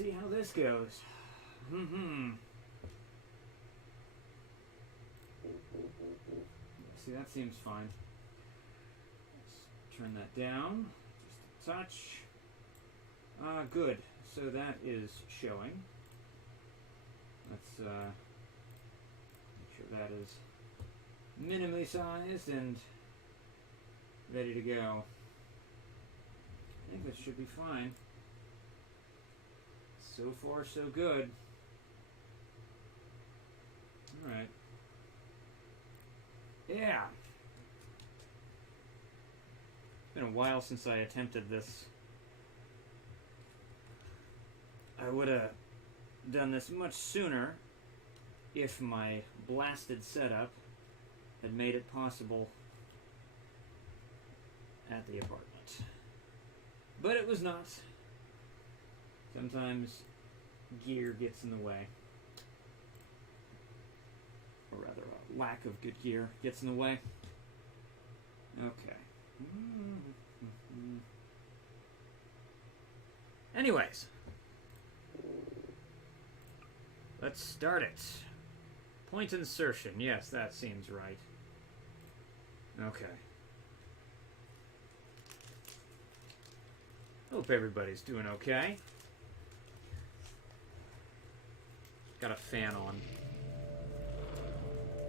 see how this goes. See, that seems fine. Let's turn that down just a touch. Good. So that is showing. Let's make sure that is minimally sized and ready to go. I think that should be fine. So far, so good. Alright. Yeah! It's been a while since I attempted this. I would have done this much sooner if my blasted setup had made it possible at the apartment. But it was not. Sometimes gear gets in the way. Or rather, a lack of good gear gets in the way. Okay. Anyways. Let's start it. Point insertion. Yes, that seems right. Okay. Hope everybody's doing okay. Got a fan on.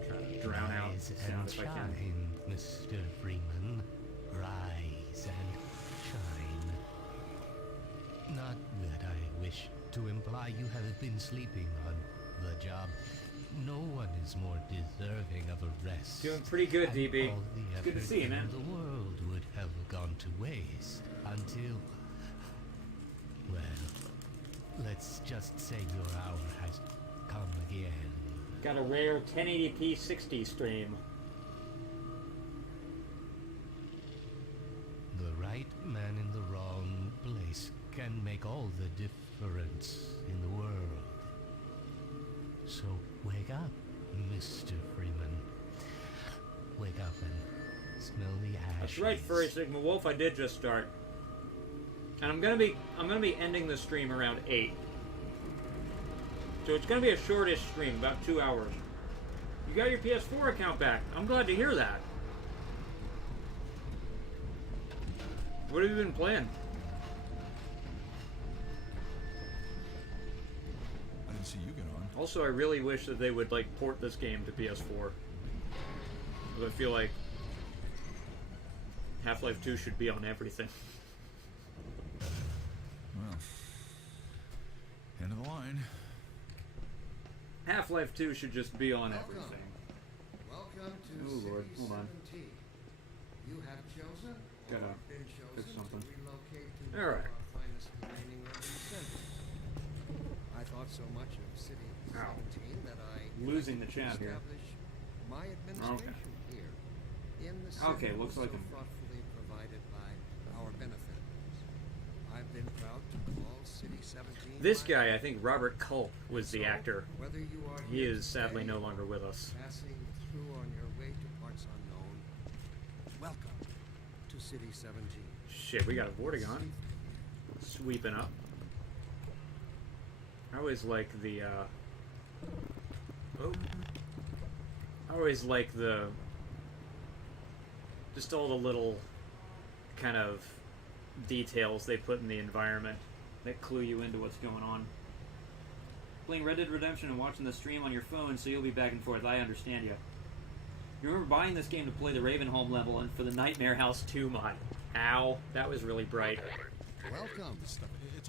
Trying to drown out the sound if I can. Mr. Freeman, rise and shine. Not that I wish to imply you have been sleeping on the job. No one is more deserving of a rest. Doing pretty good, DB. All the It's good to see you, man. The world would have gone to waste until, well, let's just say your hour has come again. Got a rare 1080p 60 stream. The right man in the wrong place can make all the difference in the world. So wake up, Mr. Freeman. Wake up and smell the ashes. That's right, Furry Sigma Wolf. I did just start, and I'm gonna be ending the stream around 8. So it's gonna be a shortish stream, about 2 hours. You got your PS4 account back. I'm glad to hear that. What have you been playing? I didn't see you get on. Also, I really wish that they would like port this game to PS4. Because I feel like Half-Life 2 should be on everything. Well, end of the line. Half-Life 2 should just be on everything. Welcome to Oh Lord, City hold on. 17. You have chosen or Gotta been fix chosen something. to relocate to All right. our finest remaining urban center. I thought so much of City Ow. 17 that I Losing the elected chat to here. establish my administration here in the city Okay, looks like so I'm- thoughtfully provided by our benefactors. I've been proud to call City 17 This my guy, home. I think Robert Culp was the So, actor. Whether you are He here is sadly today, no longer with us. passing through on your way to parts unknown, welcome to City 17. Shit, we got a Vortigon sweeping up. I always like the, oh. I always like the, just all the little kind of details they put in the environment that clue you into what's going on. Playing Red Dead Redemption and watching the stream on your phone, so you'll be back and forth. I understand you. You remember buying this game to play the Ravenholm level and for the Nightmare House 2 mod. Ow, that was really bright. Welcome. It's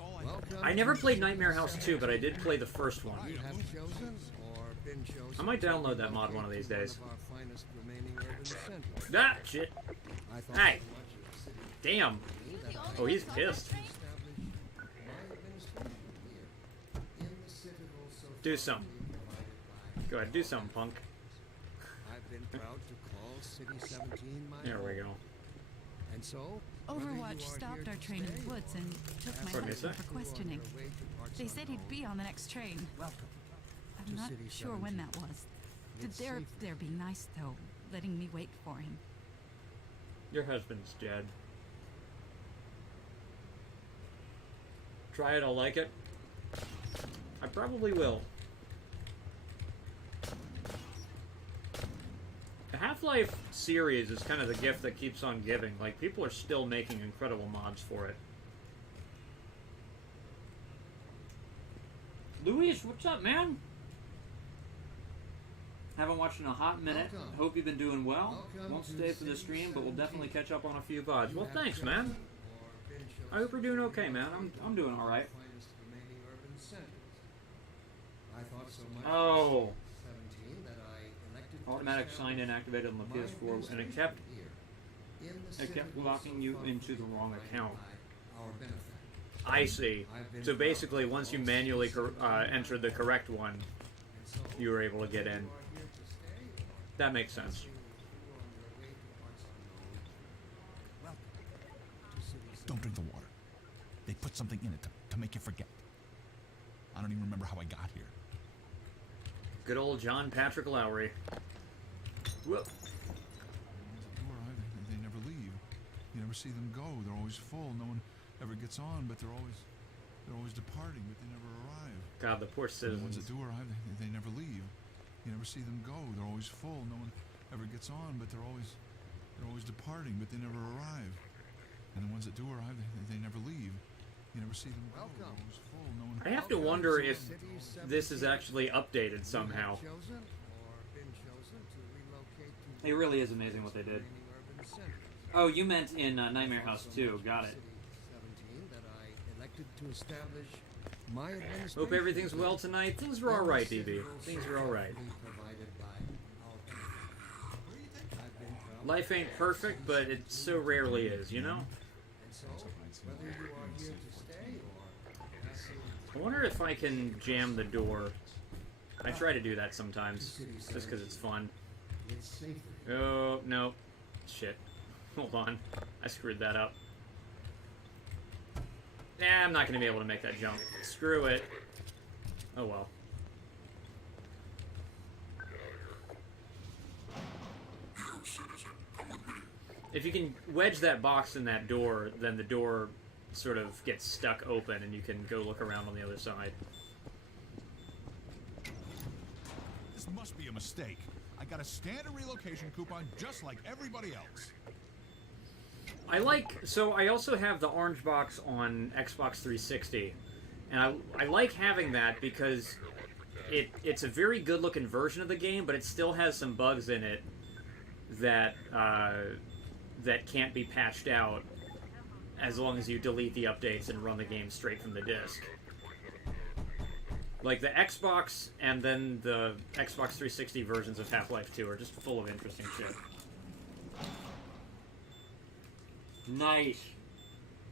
all I Welcome. I never to played City Nightmare House 2, 17. but I did play the first one. You have chosen or been chosen. I might download to that mod one of relocate these to days. One of our finest remaining urban centers. Ah, shit. I thought Hey. so much of City Damn. 17 that I Oh, he's pissed. established my administration here in the citadel so Do thoughtfully something. provided by Go ahead, do our something, punk. I've been proud to call City 17 my There we home. go. And so, whether you Overwatch are stopped here our to train in stay the woods or and took my pass Pardon me a husband sec. for questioning. on your way to parts They said he'd unknown, be on the next train. welcome. I'm to not City sure when 17. that was. It's They're safer. being nice though, letting me wait for him. Your husband's dead. Try it, I'll like it. I probably will. The Half-Life series is kind of the gift that keeps on giving. Like, people are still making incredible mods for it. Luis, what's up, man? Haven't watched in a hot minute. Welcome. Hope you've been doing well. Welcome Won't to stay for the City stream, but we'll definitely 17. catch up on a few VODs. Well, You have thanks, man. chosen or been chosen I hope you're doing to okay, man. I'm doing all right. finest remaining urban centers. I thought so much Oh. of 17 that I elected to Automatic establish sign-in activated on the my PS4, and it administration kept here in the it kept city locking so you far into the free wrong provided account. by our benefactors. I see. I've been So proud basically, of once you all manually citizens entered the correct one, and so you were able to get in. you are here to stay or That makes sense. passing through on your way to parts unknown. Welcome to City Don't drink the water. They put something in it to make you forget. I don't even remember how I got here. Good old John Patrick Lowry. Whoop. They never leave. You never see them go. They're always full. No one ever gets on, but they're always departing, but they never arrive. God, the poor And the ones that citizens. do arrive, they never leave. You never see them go. They're always full. No one ever gets on, but they're always departing, but they never arrive. And the ones that do arrive, they never leave. You never see them go. They're Welcome. always full. No one. I have to Welcome wonder to if City this is 17. actually updated somehow. You have chosen or been chosen to relocate to It really is amazing what they did. remaining urban centers. Oh, you meant in Nightmare House 2. Got it. City 17 that I elected to establish my administration. Hope everything's well tonight. Things are all right, DB. Things are all right. Provided by our benefactors. I've been proud Life ain't perfect, but it so rarely is, you know? and so, whether you are here to stay or passing I wonder if I can jam the door. I try to do that sometimes, just because it's fun. it's safer. Oh, no. Shit. Hold on. I screwed that up. Yeah, I'm not going to be able to make that jump. Screw it. Oh well. If you can wedge that box in that door, then the door sort of gets stuck open and you can go look around on the other side. This must be a mistake. I got a standard relocation coupon just like everybody else. So I also have the orange box on Xbox 360, and I like having that because it's a very good looking version of the game, but it still has some bugs in it that that can't be patched out as long as you delete the updates and run the game straight from the disc. Like the Xbox and then the Xbox 360 versions of Half-Life 2 are just full of interesting shit. Nice.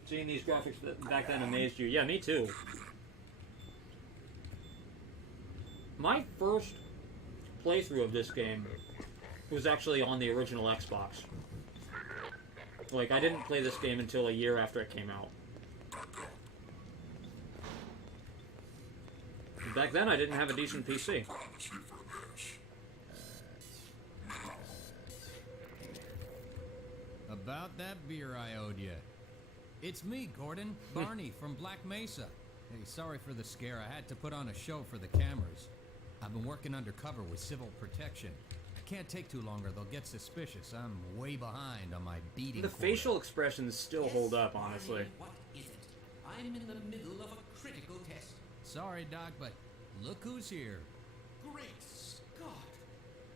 Seeing these graphics back then amazed you. Yeah, me too. My first playthrough of this game was actually on the original Xbox. Like, I didn't play this game until a year after it came out. Back then, I didn't have a decent PC. About that beer I owed you. It's me, Gordon, Barney from Black Mesa. Hey, sorry for the scare. I had to put on a show for the cameras. I've been working undercover with civil protection. I can't take too long or they'll get suspicious. I'm way behind on my beating The quota. facial expressions still hold up, honestly. What is it? I'm in the middle of a critical test. Sorry, Doc, but look who's here. Great Scott!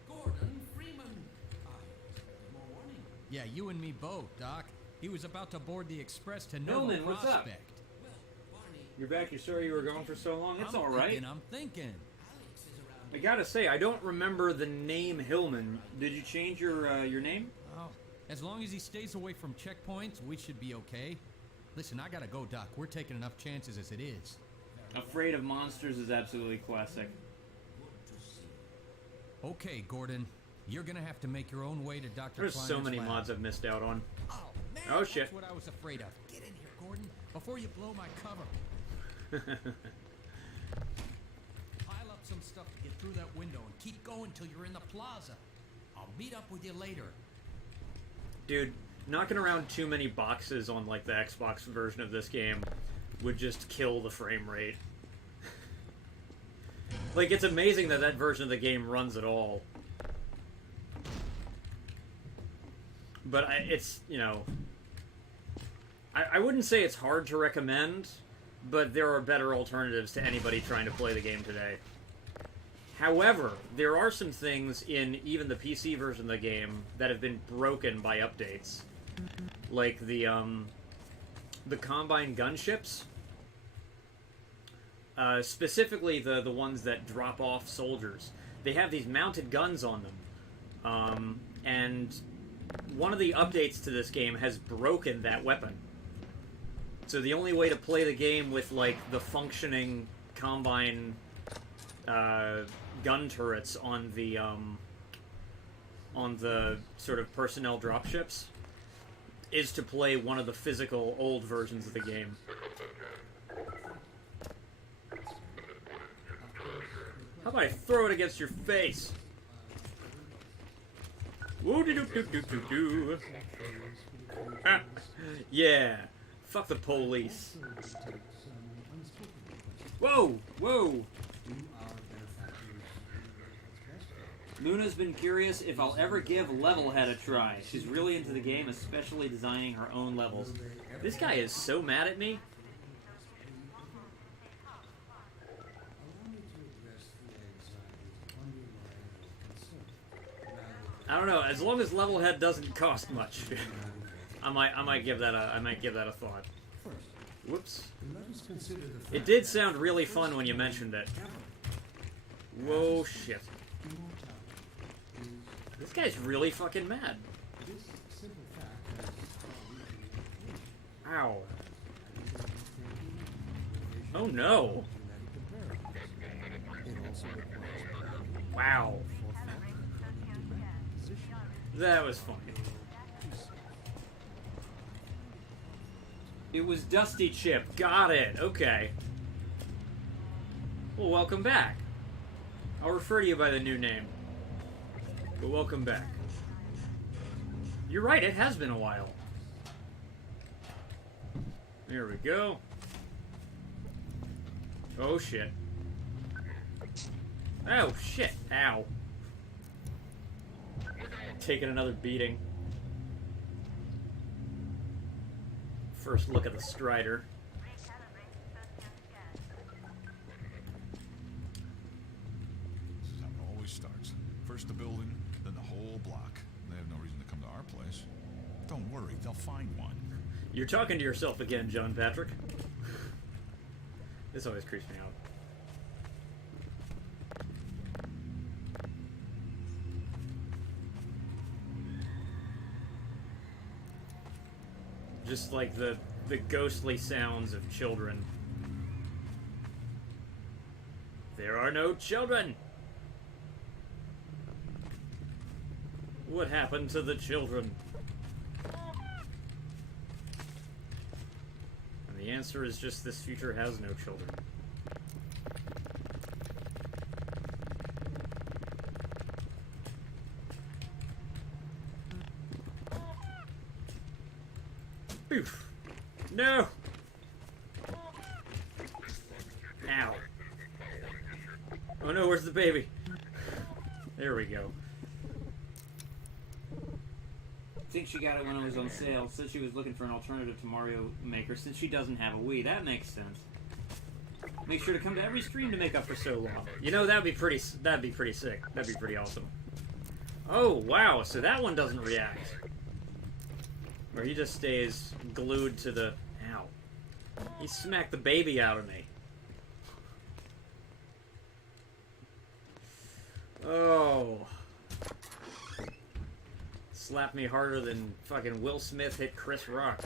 Gordon Freeman! I expected more warning. Yeah, you and me both, Doc. He was about to board the express to Millman, Nova what's up? Prospect. Well, Barney, You're back. You're sorry you were gone for so long. It's I'm alright. I'm thinking. Alex is around. I gotta say, I don't remember the name Hillman. Did you change your name? Oh, as long as he stays away from checkpoints, we should be okay. Listen, I gotta go, Doc. We're taking enough chances as it is. Afraid of Monsters is absolutely classic. Okay, Gordon. You're gonna have to make your own way to Dr. There's so Kleiner's many lab. mods I've missed out on. Oh, man, Oh, that's shit. what I was afraid of. Get in here, Gordon, before you blow my cover. Pile up some stuff to get through that window and keep going till you're in the plaza. I'll meet up with you later. Dude, knocking around too many boxes on like the Xbox version of this game would just kill the frame rate. Like, it's amazing that that version of the game runs at all. But it's, you know... I wouldn't say it's hard to recommend, but there are better alternatives to anybody trying to play the game today. However, there are some things in even the PC version of the game that have been broken by updates. Like the Combine gunships. Specifically the ones that drop off soldiers. They have these mounted guns on them. And one of the updates to this game has broken that weapon. So the only way to play the game with, like, the functioning Combine gun turrets on the sort of personnel dropships is to play one of the physical old versions of the game. How about I throw it against your face? Woo-de-doo-doo-doo-doo-doo. Ah, yeah. Fuck the police. Whoa! Whoa! Luna's been curious if I'll ever give Levelhead a try. She's really into the game, especially designing her own levels. This guy is so mad at me. I don't know. As long as Levelhead doesn't cost much, I might give that a thought. Whoops. It did sound really fun when you mentioned it. Whoa, shit. This guy's really fucking mad. Ow. Oh no. Wow. That was funny. It was Dusty Chip. Got it. Okay. Well, welcome back. I'll refer to you by the new name. But welcome back. You're right, it has been a while. There we go. Oh, shit. Oh, shit. Ow. Taking another beating. First look at the Strider. This is how it always starts. First the building, then the whole block. They have no reason to come to our place. Don't worry, they'll find one. You're talking to yourself again, John Patrick. This always creeps me out. Just like the ghostly sounds of children. There are no children! What happened to the children? And the answer is just this future has no children. Oof. No! Ow. Oh no, where's the baby? There we go. I think she got it when it was on sale. Said she was looking for an alternative to Mario Maker since she doesn't have a Wii. That makes sense. Make sure to come to every stream to make up for so long. You know, that'd be pretty sick. That'd be pretty awesome. Oh, wow. So that one doesn't react. Or he just stays glued to the... Ow. He smacked the baby out of me. Oh. Slapped me harder than fucking Will Smith hit Chris Rock.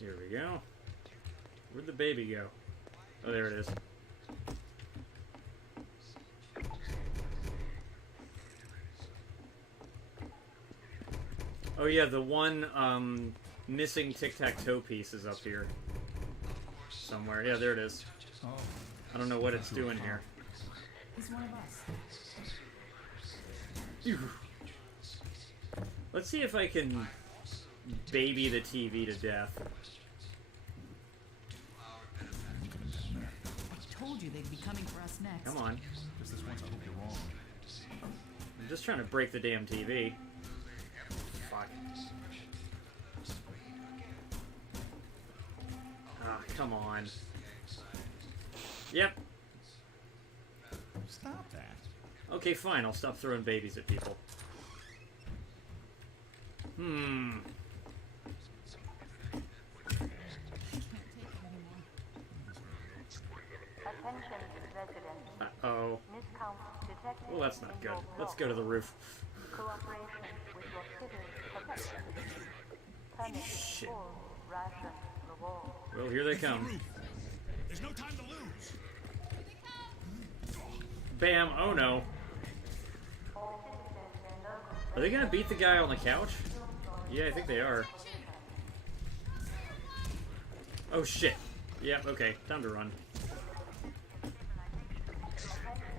Here we go. Where'd the baby go? Oh, there it is. Oh yeah, the one missing tic-tac-toe piece is up here. Somewhere. Yeah, there it is. Oh. I don't know what it's doing here. He's one of us. Phew. Let's see if I can baby the TV to death. told you they'd be coming for us next. Come on. Just this once, I hope you're wrong. I'm just trying to break the damn TV. Fuck. Ah, come on. Yep. Stop that. Okay, fine. I'll stop throwing babies at people. Hmm. Attention residents. Uh-oh. Miscount detected. Well, that's not in good. your Let's go to the roof. Cooperation with your city's protection. Permit Shit. full ration reward. Well, here they come. There's no time to lose. Bam. Oh, no. Are they gonna beat the guy on the couch? Yeah, I think they are. Oh, shit. Yep, okay. Time to run.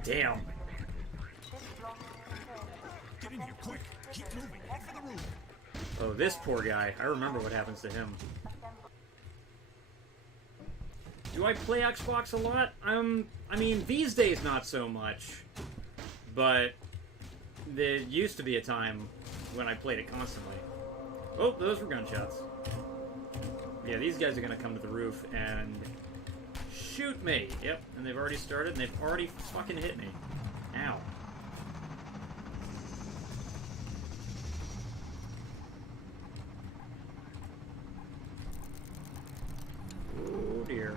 Damn. Get in here, quick. Keep moving. Head for the roof. Oh, this poor guy. I remember what happens to him. Do I play Xbox a lot? I mean, these days not so much. But there used to be a time when I played it constantly. Oh, those were gunshots. Yeah, these guys are gonna come to the roof and shoot me. Yep, and they've already started, and they've already fucking hit me. Ow. Oh dear.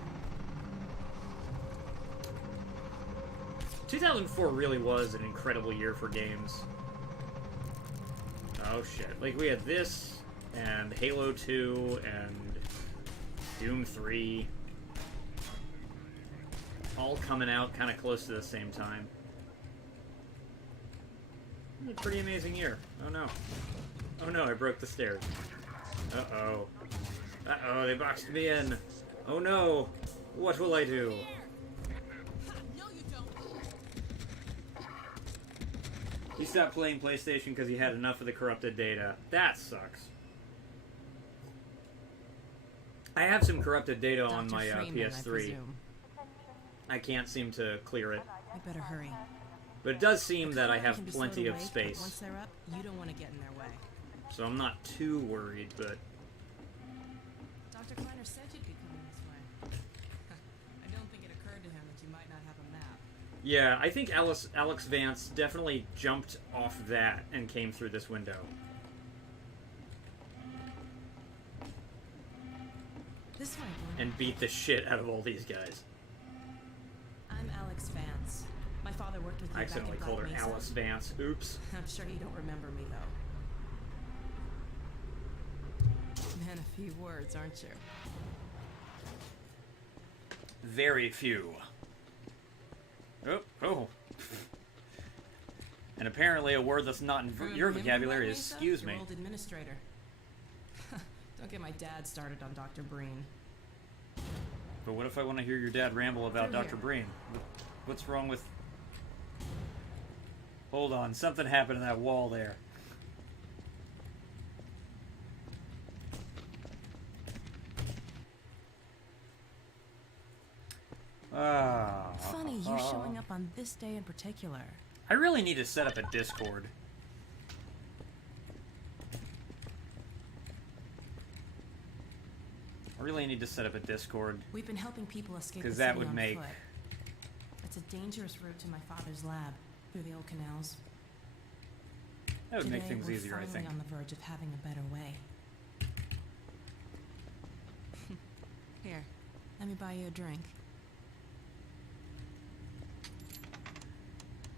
2004 really was an incredible year for games. Oh shit. Like, we had this, and Halo 2, and Doom 3. All coming out kind of close to the same time. A pretty amazing year. Oh no. Oh no, I broke the stairs. Uh-oh. Uh-oh, they boxed me in. Oh no. What will I do? No, you don't. He stopped playing PlayStation because he had enough of the corrupted data. That sucks. I have some corrupted data on my PS3. I can't seem to clear it. I better hurry. But it does seem that I Can have be plenty slowed of away, but space. Once they're up, you don't want to get in their way. So I'm not too worried, but... Dr. Kleiner said you'd be coming this way. I don't think it occurred to him that you might not have a map. Yeah, I think Alex Vance definitely jumped off that and came through this window. This way, boy. And beat the shit out of all these guys. I'm Alex Vance. My father worked with you I back accidentally in called her Black Mesa. Alice Vance. Oops. I'm sure you don't remember me, though. Man, a few words, aren't you? Very few. Oh. And apparently a word that's not in your Remember vocabulary Black is Mesa? excuse Your me. old administrator. Don't get my dad started on Dr. Breen. But what if I want to hear your dad ramble about Through Dr. here. Breen? What's wrong with... Hold on, something happened in that wall there. Funny, you showing up on this day in particular. I really need to set up a Discord. I really need to set up a Discord. We've been helping people escape 'Cause the that city would on make- foot. It's a dangerous route to my father's lab through the old canals. That would make Today, things we're easier, I finally think. on the verge of having a better way. Here, let me buy you a drink.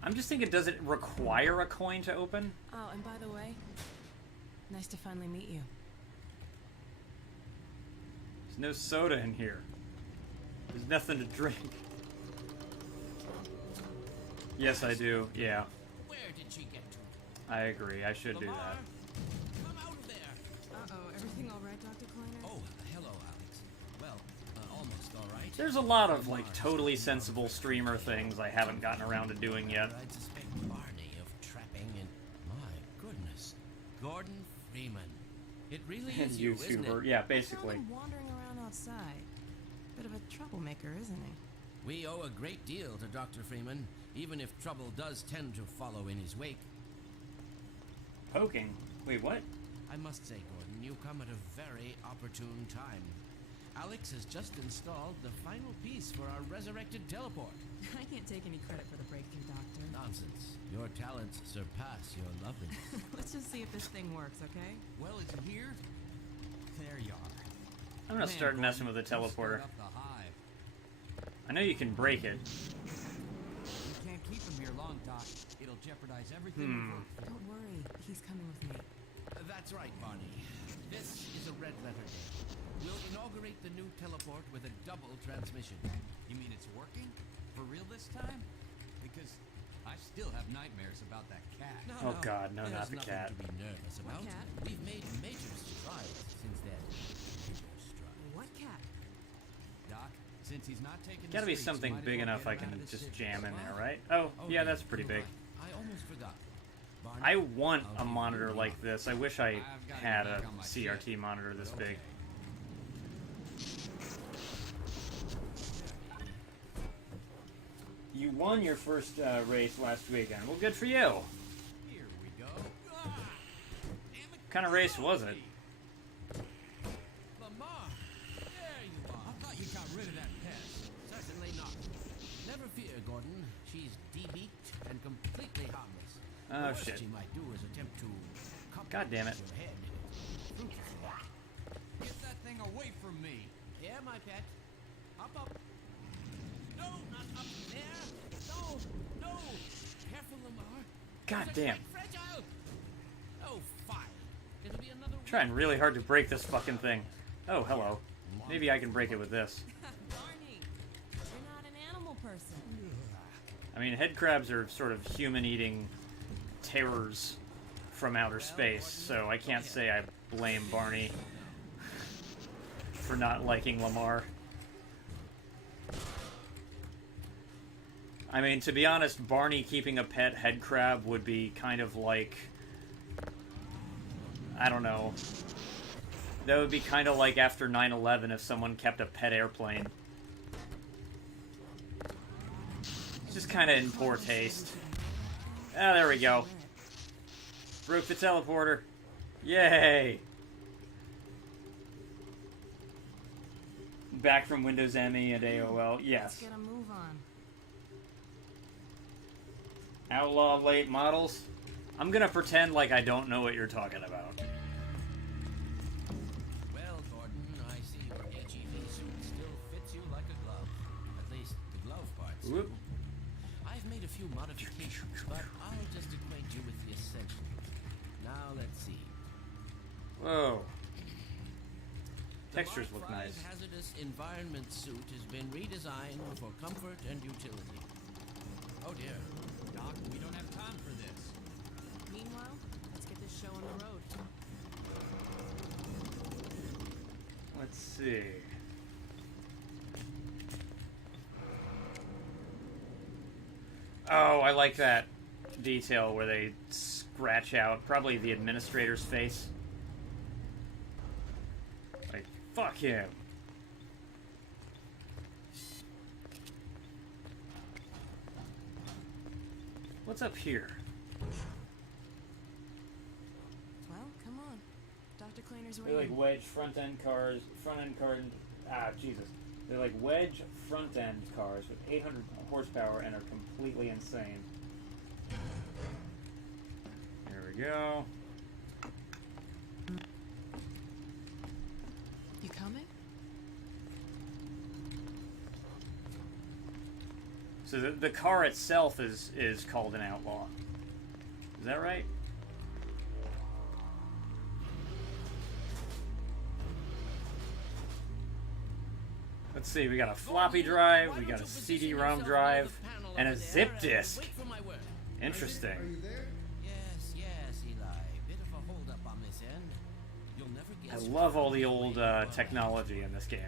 I'm just thinking, does it require a coin to open? Oh, and by the way, nice to finally meet you. There's no soda in here. There's nothing to drink. Yes, I do. Yeah, Where did she get to? I agree. I should do Lamar, that. come out of there. Uh-oh, everything all right, Dr. Kleiner? Oh, hello, Alex. Well, almost all right. There's a lot of, like, totally sensible streamer things I haven't gotten around to doing yet. I suspect Barney of trapping and... My goodness. Gordon Freeman. It really And is you, isn't YouTuber. it? Yeah, I found basically. him wandering around outside. Bit of a troublemaker, isn't he? We owe a great deal to Dr. Freeman, even if trouble does tend to follow in his wake. Poking? Wait, what? I must say, Gordon, you come at a very opportune time. Alex has just installed the final piece for our resurrected teleport. I can't take any credit for the breakthrough, Doctor. Nonsense. Your talents surpass your loveliness. Let's just see if this thing works, okay? Well, it's here. There you are. I'm gonna Man, start messing with Gordon, the you teleporter. stirred up the hive. I know you can break it. You can't keep him here long, Doc. It'll jeopardize everything we've worked for. Don't worry, he's coming with me. That's right, Barney. This is a red letter day. We'll inaugurate the new teleport with a double transmission. You mean it's working? For real this time? Because I still have nightmares about that cat. No, Oh, God, no, there's not the nothing cat. to be nervous What about. cat? We've made major strides since then. Major strides. What cat? Doc, since he's not taking Gotta the be streets, something might as big well enough get I him can out of the just city. jam in there, Well, right? Oh, yeah, dear, that's pretty you're big. right. I almost forgot. Barney, I want I'll a give you monitor the like offer. this. I wish I I've gotta had get a back on my CRT shit. monitor this But big. okay. You won your first race last weekend. Well, good for you. Here we go. Ah! Damn it, What kind of race was it? Lamar, there you are. I thought you got rid of that pest. Certainly not. Never fear, Gordon. She's debeaked and completely harmless. Oh, The worst shit. she might do is attempt to God damn it. your head. Get that thing away from me. Here, my pet. Up. No, not up there. No. Careful, Lamar. God It's damn. quite fragile. Oh, fine. It'll be another Trying really hard to break this fucking thing. Oh, hello. Maybe I can break it with this. Barney, you're not an animal person. I mean, head crabs are sort of human-eating terrors from outer space, so I can't say I blame Barney for not liking Lamar. I mean, to be honest, Barney keeping a pet head crab would be kind of like... I don't know. That would be kind of like after 9/11 if someone kept a pet airplane. Just kind of in poor taste. Ah, there we go. Broke the teleporter. Yay! Back from Windows ME and AOL. Let's Yes. get a move on. Outlaw late models. I'm gonna pretend like I don't know what you're talking about. Well, Gordon, I see your HEV suit still fits you like a glove. At least the glove parts. Whoop. I've made a few modifications, but I'll just acquaint you with the essentials. Now let's see. Whoa. The Textures Mark look Fry's nice. hazardous environment suit has been redesigned for comfort and utility. Oh dear. Doc, we don't have time for this. Meanwhile, let's get this show on the road. Let's see. Oh, I like that detail where they scratch out probably the administrator's face. Like, fuck him. What's up here? Well, come on. Dr. Kleiner's They're like waiting. wedge front end cars, Jesus. They're like wedge front end cars with 800 horsepower and are completely insane. There we go. You coming? So the car itself is called an outlaw. Is that right? Let's see, we got a floppy drive, Why we don't got a you position CD-ROM yourself drive, near the panel and a over there zip and disk. Wait for my word. Interesting. Are you there? Yes, Eli. Bit of a hold up on this end. You'll never I guess. love all the old technology in this game.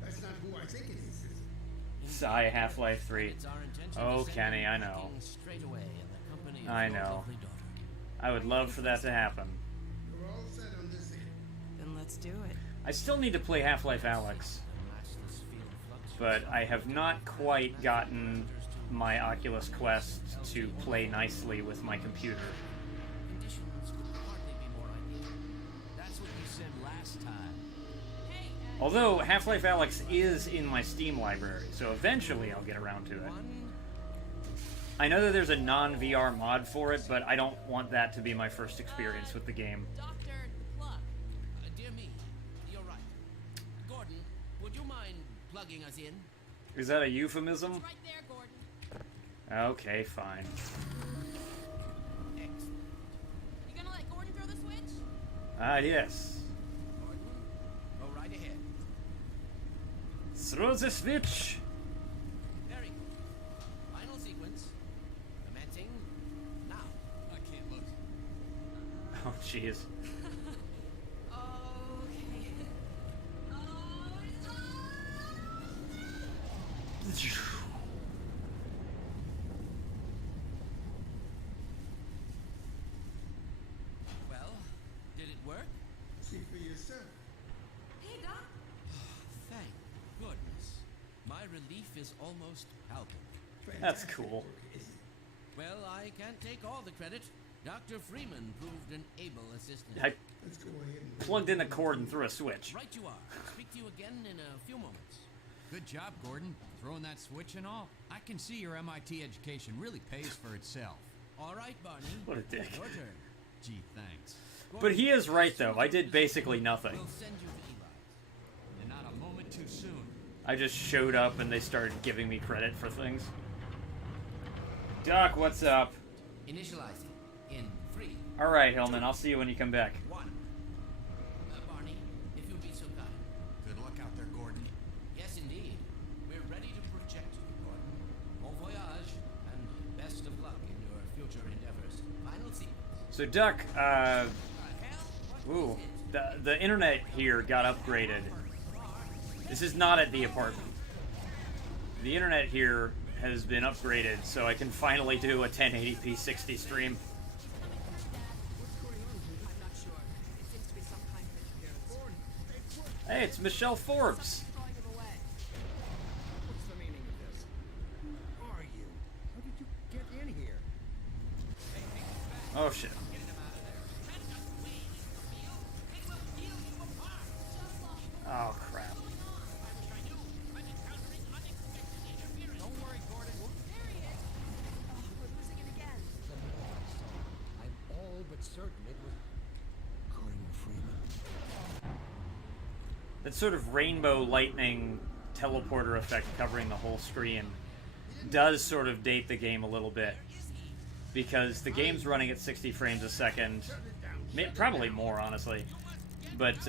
That's not who I think it is. Sigh, Half-Life 3. It's our intention Oh, to send Kenny, you I know. packing straight away in the company of I your know. lovely daughter. I would love for that to happen. You're all set on this end. Then let's do it. I still need to play Half-Life Alyx. The matchless field flux but I have not quite gotten my Oculus Quest to play nicely with my computer. Conditions could hardly be more ideal. That's what you said last time. Hey, Although Half-Life Alyx is in my Steam library, so eventually I'll get around to it. I know that there's a non-VR mod for it, but I don't want that to be my first experience with the game. Dr. Pluck. Dear me, you're right. Gordon, would you mind plugging us in? Is that a euphemism? It's right there, Gordon. Okay, fine. Excellent. You gonna let Gordon throw the switch? Ah, yes. Gordon, go right ahead. Throw the switch! Very good. Final sequence. Commencing now. I can't look. Oh, jeez. Okay. Well, did it work? See for yourself. Hey, Doc. Thank goodness. My relief is almost palpable. That's cool. Well, I can't take all the credit. Dr. Freeman proved an able assistant. I Let's go ahead and plugged in the cord and threw a switch. Right you are. Speak to you again in a few moments. Good job, Gordon. Throwing that switch and all. I can see your MIT education really pays for itself. All right, Barney. What a dick. Your turn. Gee, thanks. But he is right, though. I did basically nothing. We'll send you to Eli's. And not a moment too soon. I just showed up and they started giving me credit for things. Doc, what's up? Initializing in 3, Alright, Hellman, I'll see you when you come back. 1. Barney, if you'll be so kind. Good luck out there, Gordon. Yes, indeed. We're ready to protect you, Gordon. Bon voyage, and best of luck in your future endeavors. Final sequence. So, Duck, Hell? What ooh, was it? the internet here got upgraded. This is not at the apartment. The internet here has been upgraded, so I can finally do a 1080p 60 stream. I'm not sure. It seems to be some kind of interference. Hey, it's Michelle Forbes. Throwing him away. what's the meaning of this? Who are you? How did you get in here? Oh, shit. Oh, crap. Don't worry, Gordon. There he is. Oh, we're losing it again. I'm all but certain it was Gordon Freeman. That sort of rainbow lightning teleporter effect covering the whole screen does sort of date the game a little bit. Because the game's running at 60 frames a second. Probably more, honestly. But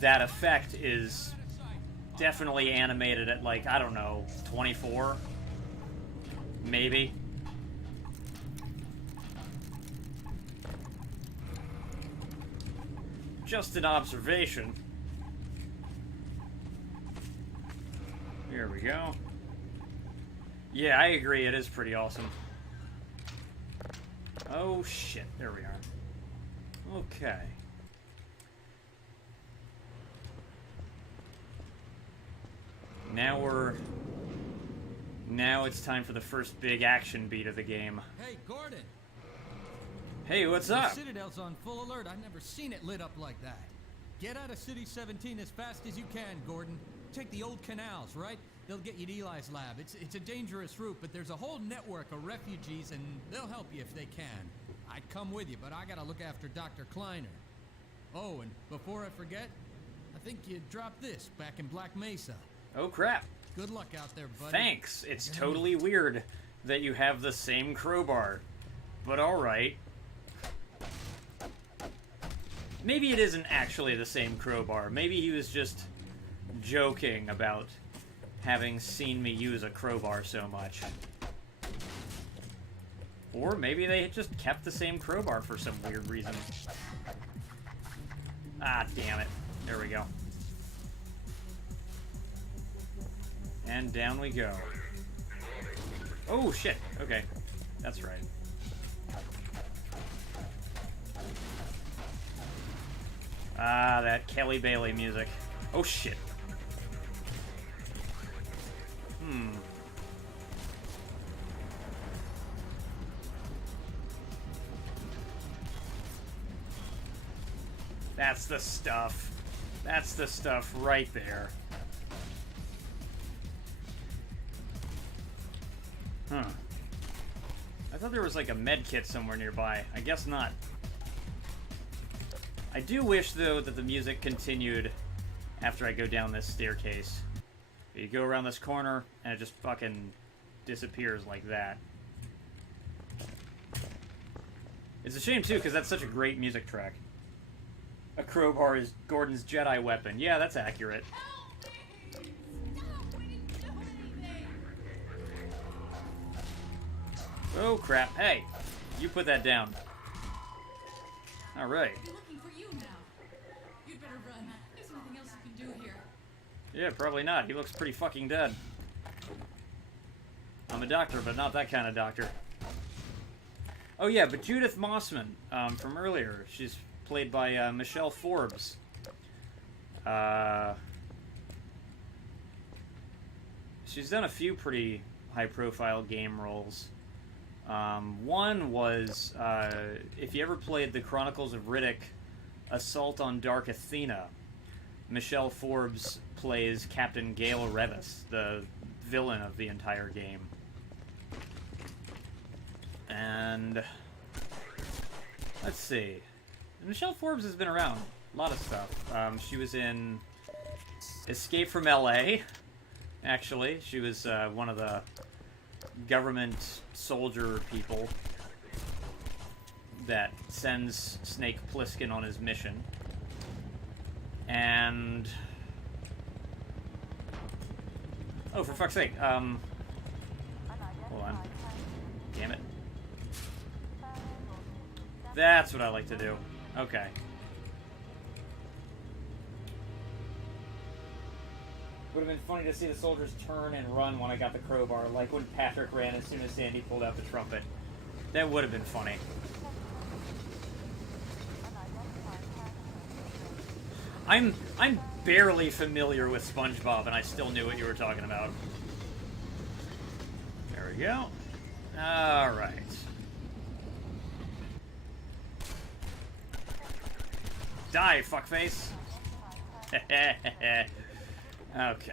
that effect is definitely animated at, like, I don't know, 24? Maybe. Just an observation. Here we go. Yeah, I agree, it is pretty awesome. Oh shit, there we are. Okay. Now it's time for the first big action beat of the game. Hey, Gordon. Hey, what's The up? Citadel's on full alert. I've never seen it lit up like that. Get out of City 17 as fast as you can, Gordon. Take the old canals, right? They'll get you to Eli's lab. It's a dangerous route, but there's a whole network of refugees, and they'll help you if they can. I'd come with you, but I gotta look after Dr. Kleiner. Oh, and before I forget, I think you dropped this back in Black Mesa. Oh crap. Good luck out there, buddy. Thanks. It's totally weird that you have the same crowbar. But alright. Maybe it isn't actually the same crowbar. Maybe he was just joking about having seen me use a crowbar so much. Or maybe they just kept the same crowbar for some weird reason. Ah, damn it. There we go. And down we go. Oh, shit. Okay. That's right. Ah, that Kelly Bailey music. Oh, shit. That's the stuff. That's the stuff right there. Huh. I thought there was like a med kit somewhere nearby. I guess not. I do wish, though, that the music continued after I go down this staircase. You go around this corner, and it just fucking disappears like that. It's a shame, too, because that's such a great music track. A crowbar is Gordon's Jedi weapon. Yeah, that's accurate. Oh, crap. Hey, you put that down. All right. They're looking for you now. You'd better run. There's nothing else you can do here. Yeah, probably not. He looks pretty fucking dead. I'm a doctor, but not that kind of doctor. Oh, yeah, but Judith Mossman from earlier. She's played by Michelle Forbes. She's done a few pretty high-profile game roles. One was, if you ever played the Chronicles of Riddick, Assault on Dark Athena, Michelle Forbes plays Captain Gale Revis, the villain of the entire game. And let's see. Michelle Forbes has been around. A lot of stuff. She was in Escape from L.A., actually. She was one of the government soldier people that sends Snake Plissken on his mission. And... oh, for fuck's sake. Hold on. Damn it. That's what I like to do. Okay. Would have been funny to see the soldiers turn and run when I got the crowbar, like when Patrick ran as soon as Sandy pulled out the trumpet. That would have been funny. I'm barely familiar with SpongeBob, and I still knew what you were talking about. There we go. All right. Die, fuckface. Okay.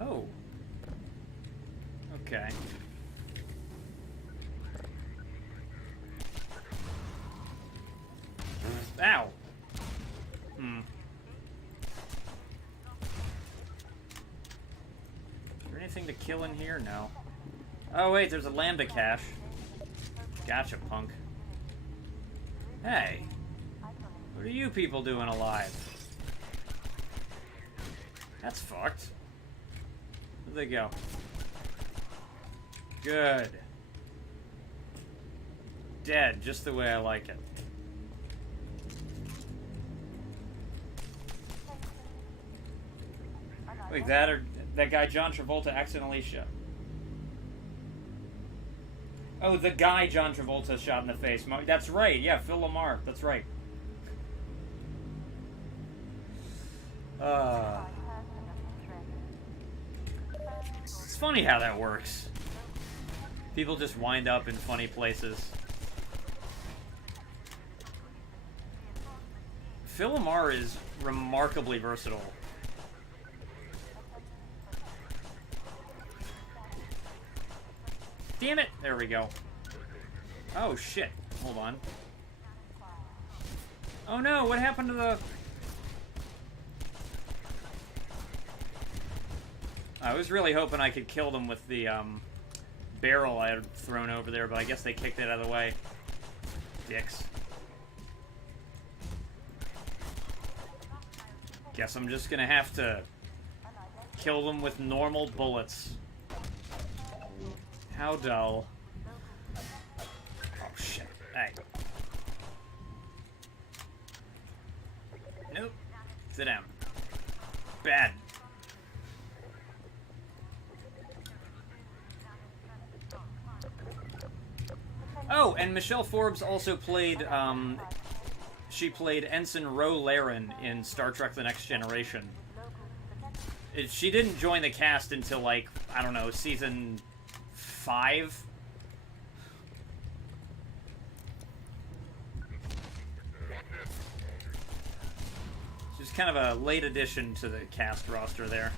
Oh. Okay. Ow. Is there anything to kill in here? No. Oh, wait, there's a lambda cache. Gotcha, punk. Hey. What are you people doing alive? That's fucked. Where'd they go? Good. Dead, just the way I like it. Wait, that guy John Travolta accidentally shot. Oh, the guy John Travolta shot in the face. That's right, yeah, Phil Lamar. That's right. It's funny how that works. People just wind up in funny places. Phil Lamar is remarkably versatile. Damn it! There we go. Oh, shit. Hold on. Oh no, what happened to the... I was really hoping I could kill them with the barrel I had thrown over there, but I guess they kicked it out of the way. Dicks. Guess I'm just gonna have to kill them with normal bullets. How dull. Oh shit. Hey. Nope. Sit down. Bad. Oh, and Michelle Forbes also played, she played Ensign Ro Laren in Star Trek The Next Generation. she didn't join the cast until, like, I don't know, season 5. She's kind of a late addition to the cast roster there.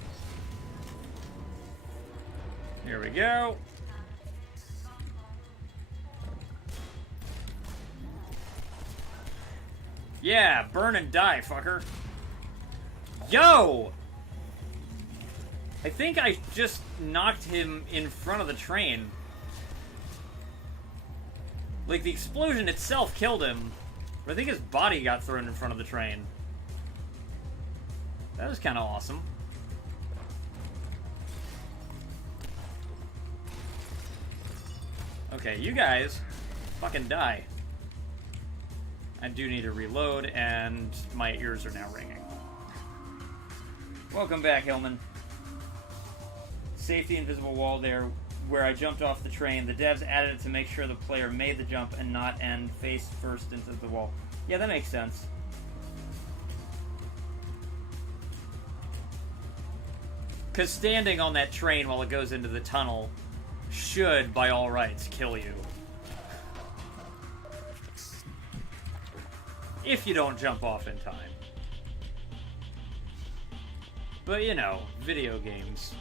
Here we go. Yeah, burn and die, fucker. Yo! I think I just knocked him in front of the train. Like, the explosion itself killed him, but I think his body got thrown in front of the train. That was kind of awesome. Okay, you guys fucking die. I do need to reload, and my ears are now ringing. Welcome back, Hillman. Safety invisible wall there where I jumped off the train. The devs added it to make sure the player made the jump and not end face first into the wall. Yeah, that makes sense. Because standing on that train while it goes into the tunnel should, by all rights, kill you. If you don't jump off in time. But, you know, video games.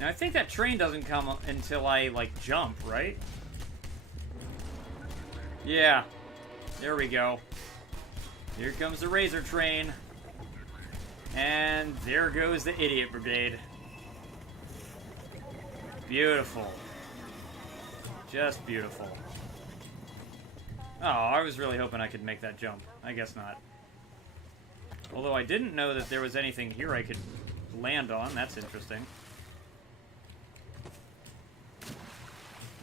Now, I think that train doesn't come until I, like, jump, right? Yeah. There we go. Here comes the Razor Train. And there goes the Idiot Brigade. Beautiful. Just beautiful. Oh, I was really hoping I could make that jump. I guess not. Although I didn't know that there was anything here I could land on. That's interesting.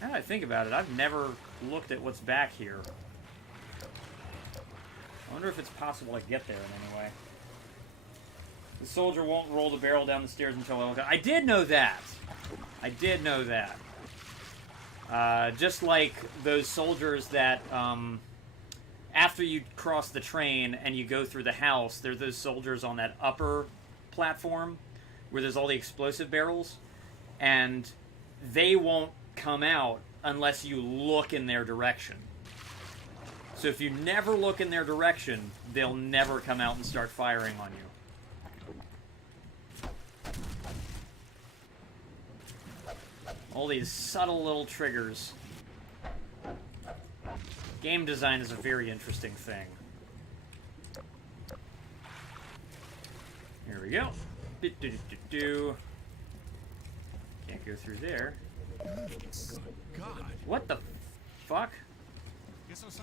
Now that I think about it, I've never looked at what's back here. I wonder if it's possible to get there in any way. The soldier won't roll the barrel down the stairs until I did know that! I did know that. Just like those soldiers that, after you cross the train and you go through the house, there's those soldiers on that upper platform where there's all the explosive barrels, and they won't come out unless you look in their direction. So if you never look in their direction, they'll never come out and start firing on you. All these subtle little triggers. Game design is a very interesting thing. Here we go. Can't go through there. God. What the fuck?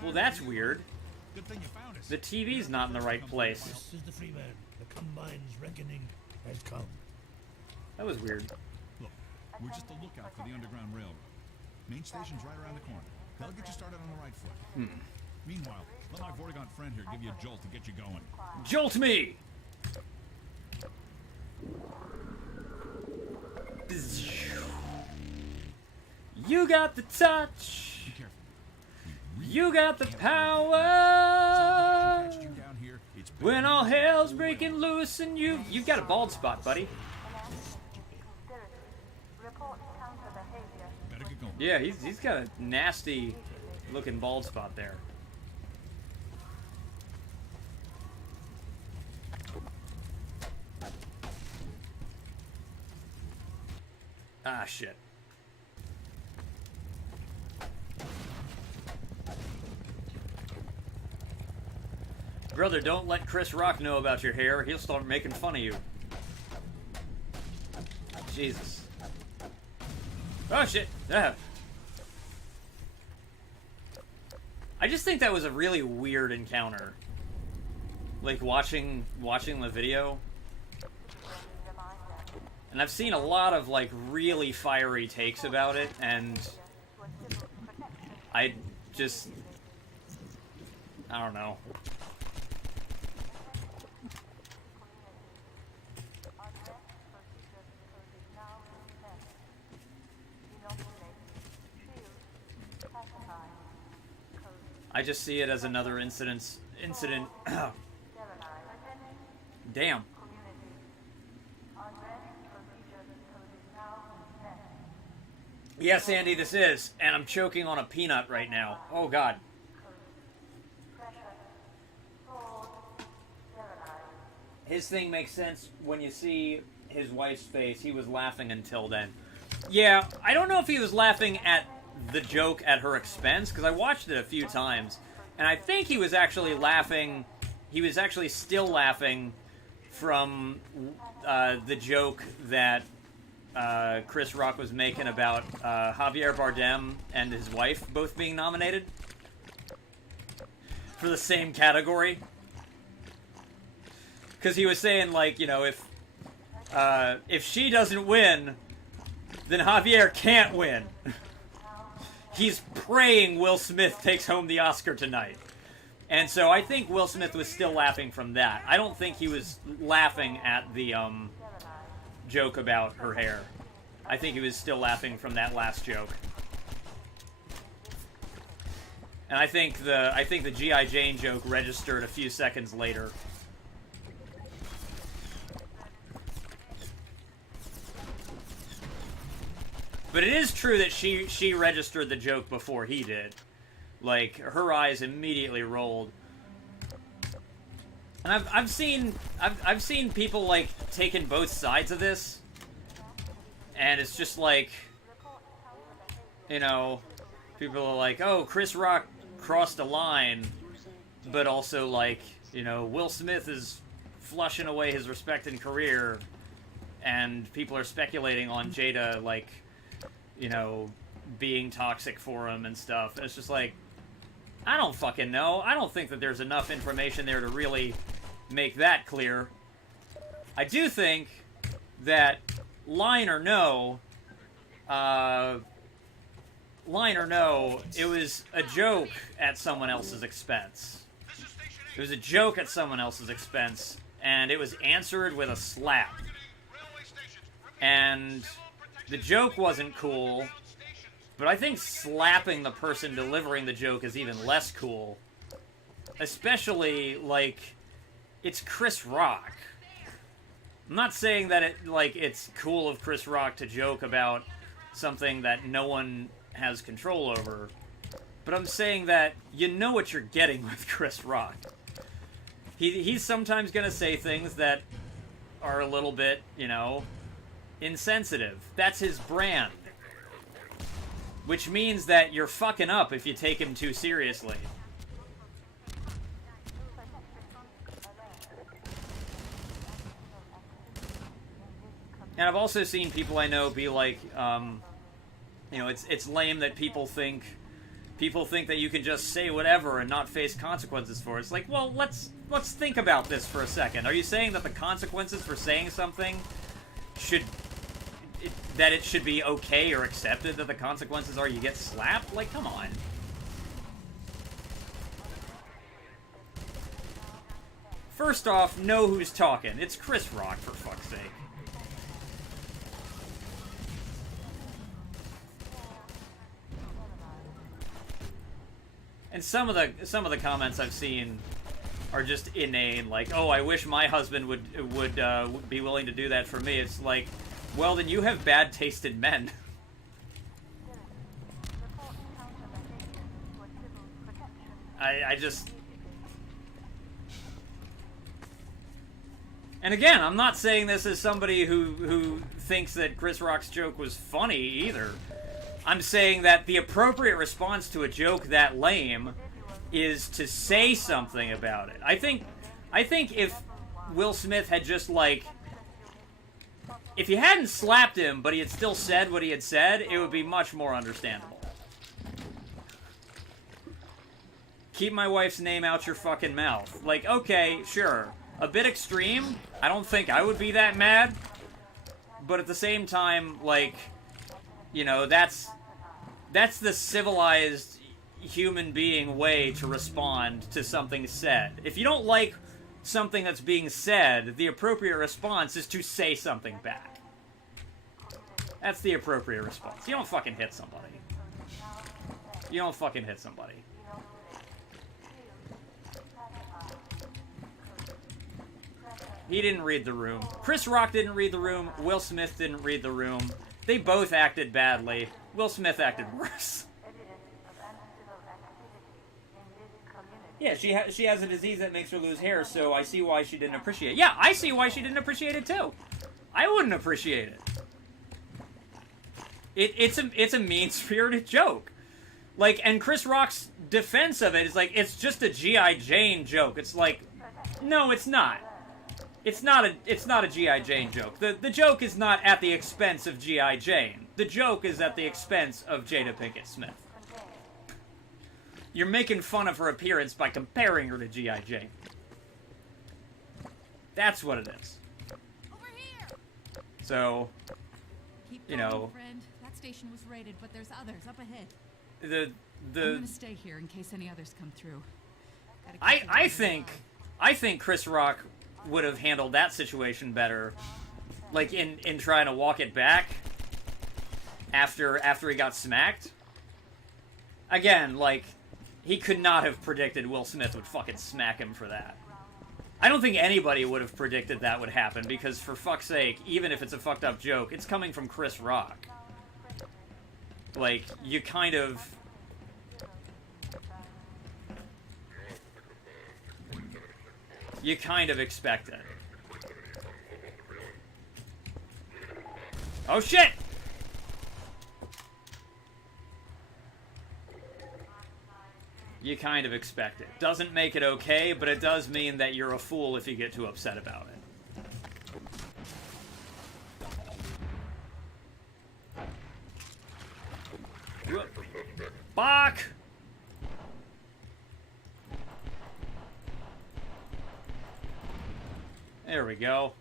Well, that's weird. Good thing you found us. The TV's not in the right place. This is the Freeman. The Combine's reckoning has come. That was weird. Look, we're just a lookout for the Underground Railroad. Main station's right around the corner. They'll get you started on the right foot. Meanwhile, let my Vortigaunt friend here give you a jolt to get you going. Jolt me! You got the touch. Be careful. You got the power. Patched you down here. It's When all hell's breaking loose and you've got a bald spot, buddy. Report counter behavior. better get going. Yeah, he's got a nasty looking bald spot there. Ah, shit. Brother, don't let Chris Rock know about your hair. He'll start making fun of you. Jesus. Oh, shit. Ah. I just think that was a really weird encounter. Like, watching the video. And I've seen a lot of, like, really fiery takes about it, and I just... I don't know. I just see it as another incident. Damn. Yes, Andy, this is. And I'm choking on a peanut right now. Oh, God. His thing makes sense when you see his wife's face. He was laughing until then. Yeah, I don't know if he was laughing at the joke at her expense, because I watched it a few times, and I think he was actually laughing. He was actually still laughing from the joke that Chris Rock was making about Javier Bardem and his wife both being nominated for the same category. Because he was saying, like, you know, if she doesn't win, then Javier can't win. He's praying Will Smith takes home the Oscar tonight. And so I think Will Smith was still laughing from that. I don't think he was laughing at the joke about her hair. I think he was still laughing from that last joke. And I think the G.I. Jane joke registered a few seconds later. But it is true that she registered the joke before he did. Like, her eyes immediately rolled. And I've seen people, like, taking both sides of this. And it's just like, you know, people are like, oh, Chris Rock crossed a line, but also, like, you know, Will Smith is flushing away his respect and career, and people are speculating on Jada, like, you know, being toxic for him and stuff. And it's just like, I don't fucking know. I don't think that there's enough information there to really make that clear. I do think that, line or no, it was a joke at someone else's expense. It was a joke at someone else's expense, and it was answered with a slap. And the joke wasn't cool, but I think slapping the person delivering the joke is even less cool. Especially, like, it's Chris Rock. I'm not saying that it's cool of Chris Rock to joke about something that no one has control over, but I'm saying that you know what you're getting with Chris Rock. He's sometimes gonna say things that are a little bit, you know, insensitive. That's his brand. Which means that you're fucking up if you take him too seriously. And I've also seen people I know be like, you know, it's lame that people think that you can just say whatever and not face consequences for it. It's like, well, let's think about this for a second. Are you saying that the consequences for saying something should be okay or accepted, that the consequences are you get slapped? Like, come on. First off, know who's talking. It's Chris Rock, for fuck's sake. And some of the comments I've seen are just inane, like, oh, I wish my husband would be willing to do that for me. It's like, well, then you have bad taste in men. I just... And again, I'm not saying this as somebody who thinks that Chris Rock's joke was funny either. I'm saying that the appropriate response to a joke that lame is to say something about it. I think if Will Smith had just, like... If he hadn't slapped him, but he had still said what he had said, it would be much more understandable. Keep my wife's name out your fucking mouth. Like, okay, sure. A bit extreme. I don't think I would be that mad. But at the same time, like, you know, that's the civilized human being way to respond to something said. If you don't like something that's being said, the appropriate response is to say something back. That's the appropriate response. You don't fucking hit somebody. You don't fucking hit somebody. He didn't read the room. Chris Rock didn't read the room. Will Smith didn't read the room. They both acted badly. Will Smith acted worse. Yeah, she has a disease that makes her lose hair, so I see why she didn't appreciate it. Yeah, I see why she didn't appreciate it too. I wouldn't appreciate it. It's a mean-spirited joke. Like, and Chris Rock's defense of it is like, it's just a G.I. Jane joke. It's like, no, it's not. It's not a G.I. Jane joke. The joke is not at the expense of G.I. Jane. The joke is at the expense of Jada Pinkett Smith. You're making fun of her appearance by comparing her to G.I. Jane. That's what it is. Over here. So, Keep you going, know, friend. That station was raided, but there's others up ahead. I'm gonna stay here in case any others come through. I think Chris Rock would have handled that situation better, like in trying to walk it back after he got smacked. Again, like, he could not have predicted Will Smith would fucking smack him for that. I don't think anybody would have predicted that would happen, because for fuck's sake, even if it's a fucked up joke, it's coming from Chris Rock. Like, you kind of... You kind of expect it. Oh shit! You kind of expect it. Doesn't make it okay, but it does mean that you're a fool if you get too upset about it. Bach! There we go.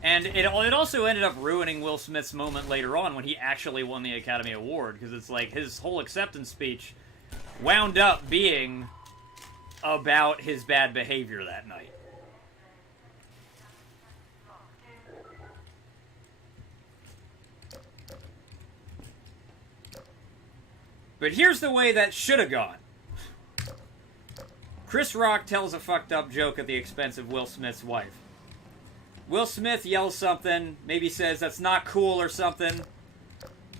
And it also ended up ruining Will Smith's moment later on when he actually won the Academy Award, because it's like his whole acceptance speech wound up being about his bad behavior that night. But here's the way that should have gone. Chris Rock tells a fucked up joke at the expense of Will Smith's wife. Will Smith yells something, maybe says that's not cool or something.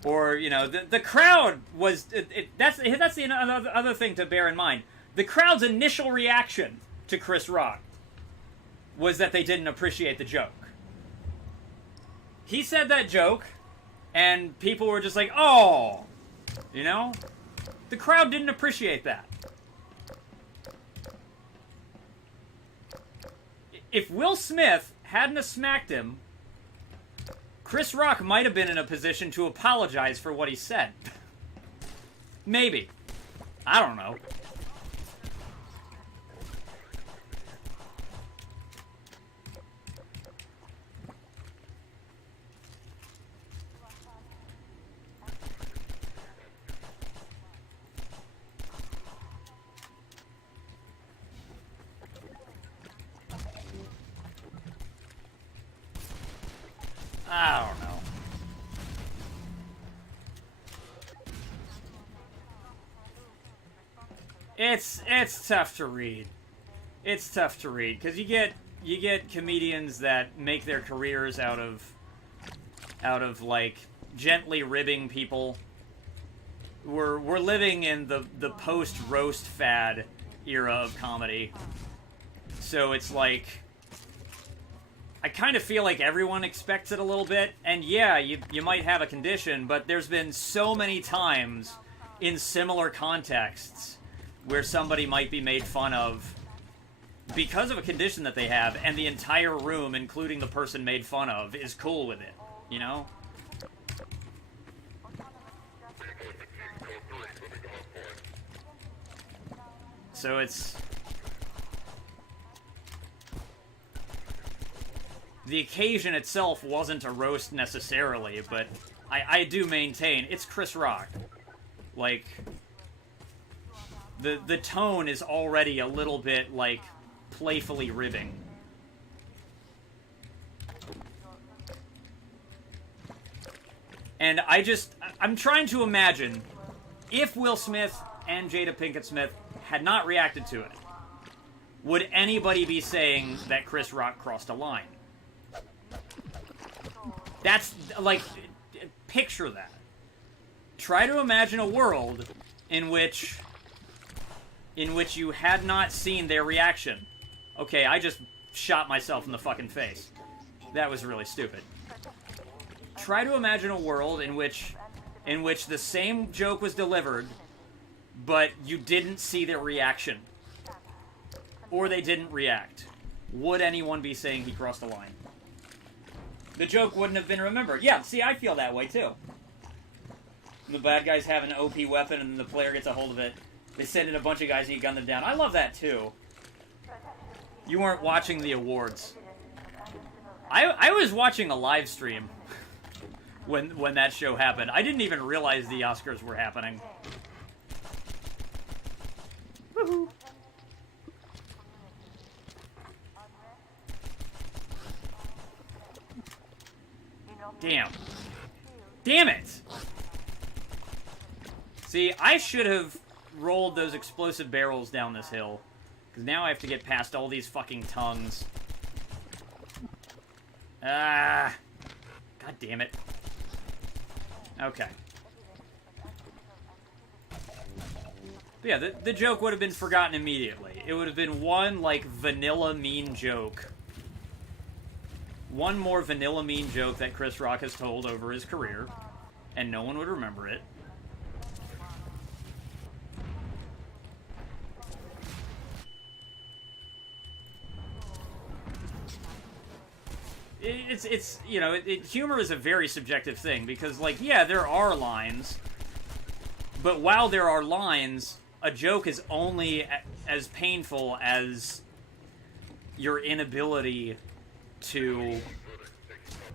Or, you know, the crowd was... That's the other thing to bear in mind. The crowd's initial reaction to Chris Rock was that they didn't appreciate the joke. He said that joke, and people were just like, oh! You know? The crowd didn't appreciate that. If Will Smith hadn't have smacked him, Chris Rock might have been in a position to apologize for what he said. Maybe. I don't know. I don't know. It's tough to read. It's tough to read because you get comedians that make their careers out of like gently ribbing people. We're living in the post roast fad era of comedy. So it's like I kind of feel like everyone expects it a little bit, and yeah, you might have a condition, but there's been so many times in similar contexts where somebody might be made fun of because of a condition that they have, and the entire room, including the person made fun of, is cool with it, you know? So it's... The occasion itself wasn't a roast necessarily, but I do maintain it's Chris Rock. Like, the tone is already a little bit, like, playfully ribbing. And I'm trying to imagine if Will Smith and Jada Pinkett Smith had not reacted to it, would anybody be saying that Chris Rock crossed a line? That's, like, picture that. Try to imagine a world in which you had not seen their reaction. Okay, I just shot myself in the fucking face. That was really stupid. Try to imagine a world in which the same joke was delivered, but you didn't see their reaction. Or they didn't react. Would anyone be saying he crossed the line? The joke wouldn't have been remembered. Yeah, see, I feel that way, too. The bad guys have an OP weapon, and the player gets a hold of it. They send in a bunch of guys, and you gun them down. I love that, too. You weren't watching the awards. I was watching a live stream when that show happened. I didn't even realize the Oscars were happening. Woohoo! Damn. Damn it! See, I should have rolled those explosive barrels down this hill. Because now I have to get past all these fucking tongues. Ah. God damn it. Okay. But yeah, the joke would have been forgotten immediately. It would have been one, like, vanilla mean joke. One more vanilla mean joke that Chris Rock has told over his career, and no one would remember it. It's you know, humor is a very subjective thing, because, like, yeah, there are lines, but while there are lines, a joke is only as painful as your inability to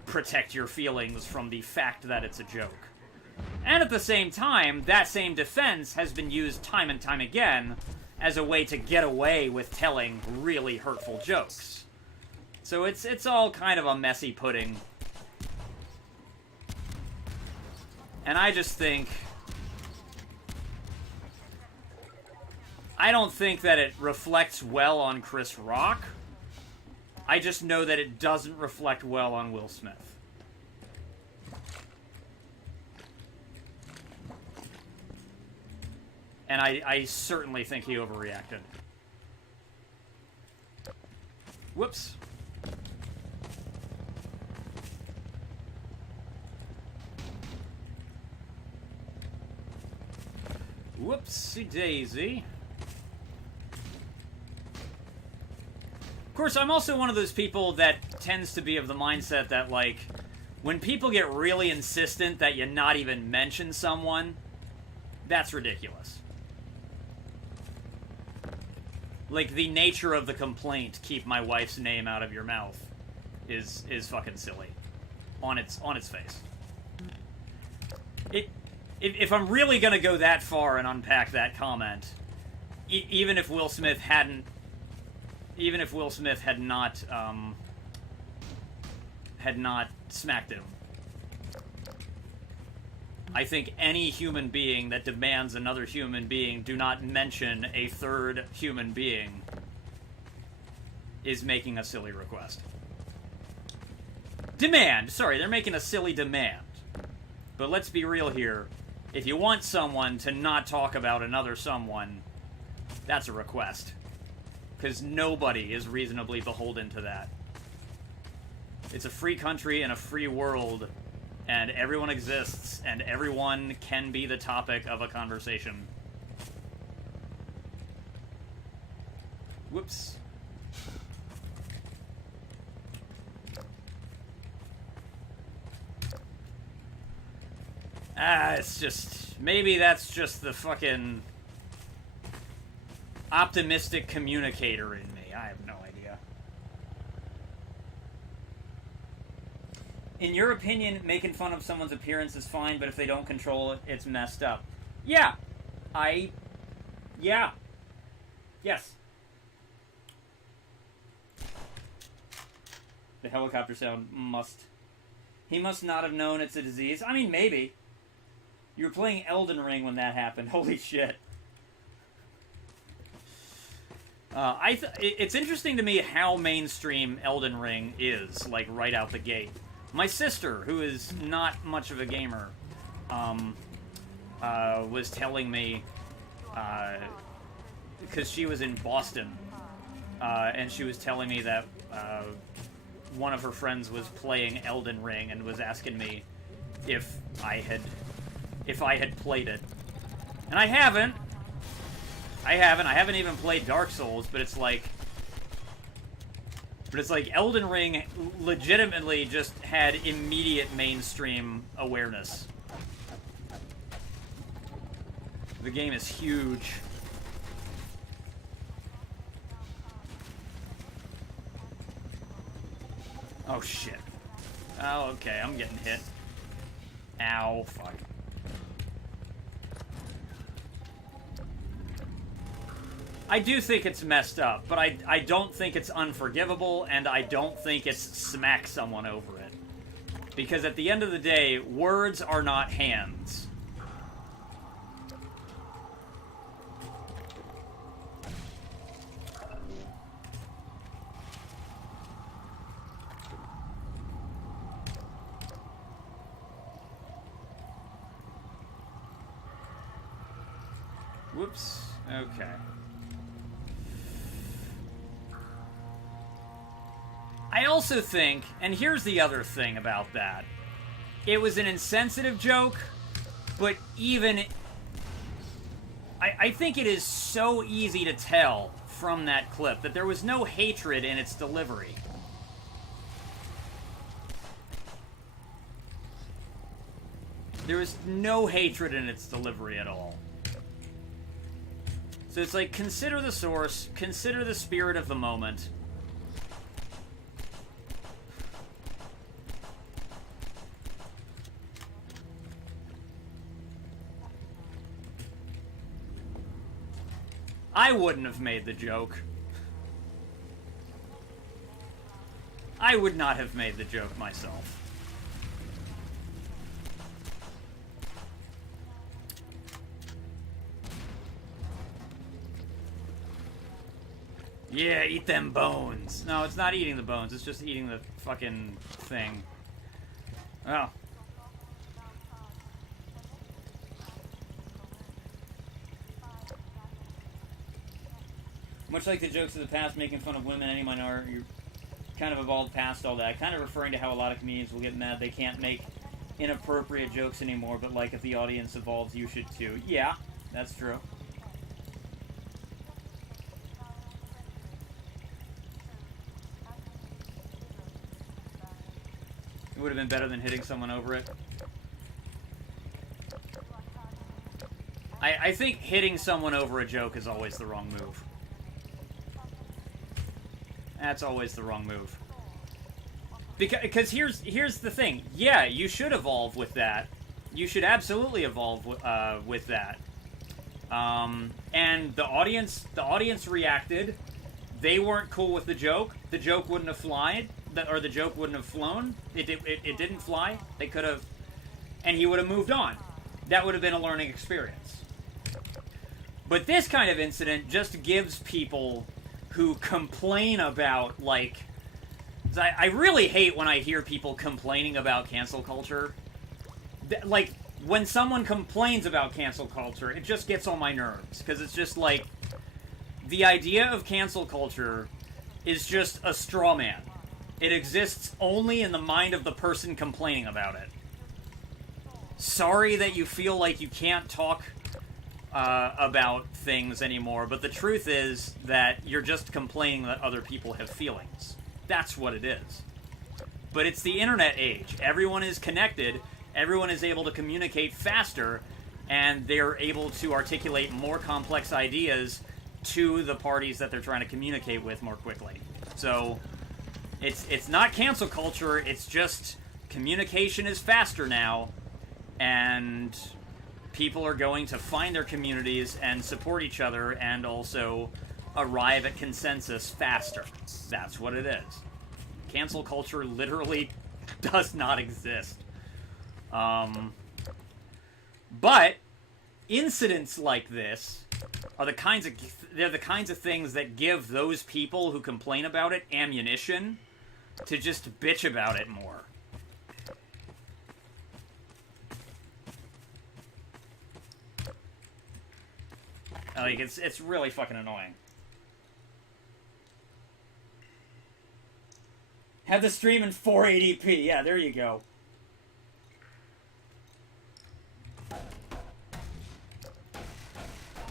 protect your feelings from the fact that it's a joke. And at the same time, that same defense has been used time and time again as a way to get away with telling really hurtful jokes. So it's all kind of a messy pudding. And I just think... I don't think that it reflects well on Chris Rock. I just know that it doesn't reflect well on Will Smith. And I certainly think he overreacted. Whoops. Whoopsie daisy. Of course, I'm also one of those people that tends to be of the mindset that, like, when people get really insistent that you not even mention someone, that's ridiculous. Like, the nature of the complaint, keep my wife's name out of your mouth, is fucking silly. On its face. If I'm really gonna go that far and unpack that comment, even if Will Smith had not smacked him, I think any human being that demands another human being do not mention a third human being is making a silly request. Demand! Sorry, they're making a silly demand. But let's be real here. If you want someone to not talk about another someone, that's a request. Because nobody is reasonably beholden to that. It's a free country and a free world, and everyone exists, and everyone can be the topic of a conversation. Whoops. It's just... maybe that's just the fucking optimistic communicator in me. I have no idea. In your opinion, making fun of someone's appearance is fine, but if they don't control it, it's messed up. Yeah. Yeah. Yes. The helicopter sound must... he must not have known it's a disease. I mean, maybe. You were playing Elden Ring when that happened. Holy shit. It's interesting to me how mainstream Elden Ring is, like, right out the gate. My sister, who is not much of a gamer, was telling me, because she was in Boston, and she was telling me that one of her friends was playing Elden Ring and was asking me if I had played it. And I haven't. I haven't even played Dark Souls, but it's like Elden Ring legitimately just had immediate mainstream awareness. The game is huge. Oh shit. Oh, okay, I'm getting hit. Ow, fuck. I do think it's messed up, but I don't think it's unforgivable, and I don't think it's smack someone over it. Because at the end of the day, words are not hands. Whoops. Okay. I also think, and here's the other thing about that, it was an insensitive joke, but even... I think it is so easy to tell from that clip that there was no hatred in its delivery. There was no hatred in its delivery at all. So it's like, consider the source, consider the spirit of the moment. I wouldn't have made the joke. I would not have made the joke myself. Yeah, eat them bones. No, it's not eating the bones. It's just eating the fucking thing. Oh. Much like the jokes of the past making fun of women, any minority, you're kind of evolved past all that. Kind of referring to how a lot of comedians will get mad they can't make inappropriate jokes anymore, but like if the audience evolves, you should too. Yeah, that's true. It would have been better than hitting someone over it. I think hitting someone over a joke is always the wrong move. That's always the wrong move. Because here's the thing. Yeah, you should evolve with that. You should absolutely evolve with that. And the audience reacted. They weren't cool with the joke. The joke wouldn't have flied, or the joke wouldn't have flown. It didn't fly. They could have, and he would have moved on. That would have been a learning experience. But this kind of incident just gives people who complain about, like... I really hate when I hear people complaining about cancel culture. Like, when someone complains about cancel culture, it just gets on my nerves. Because it's just like... The idea of cancel culture is just a straw man. It exists only in the mind of the person complaining about it. Sorry that you feel like you can't talk about things anymore, but the truth is that you're just complaining that other people have feelings. That's what it is. But it's the internet age. Everyone is connected, everyone is able to communicate faster, and they're able to articulate more complex ideas to the parties that they're trying to communicate with more quickly. So, it's not cancel culture, it's just communication is faster now, and people are going to find their communities and support each other and also arrive at consensus faster. That's what it is. Cancel culture literally does not exist. But incidents like this are the kinds of things that give those people who complain about it ammunition to just bitch about it more. Like, it's really fucking annoying. Have the stream in 480p. Yeah, there you go.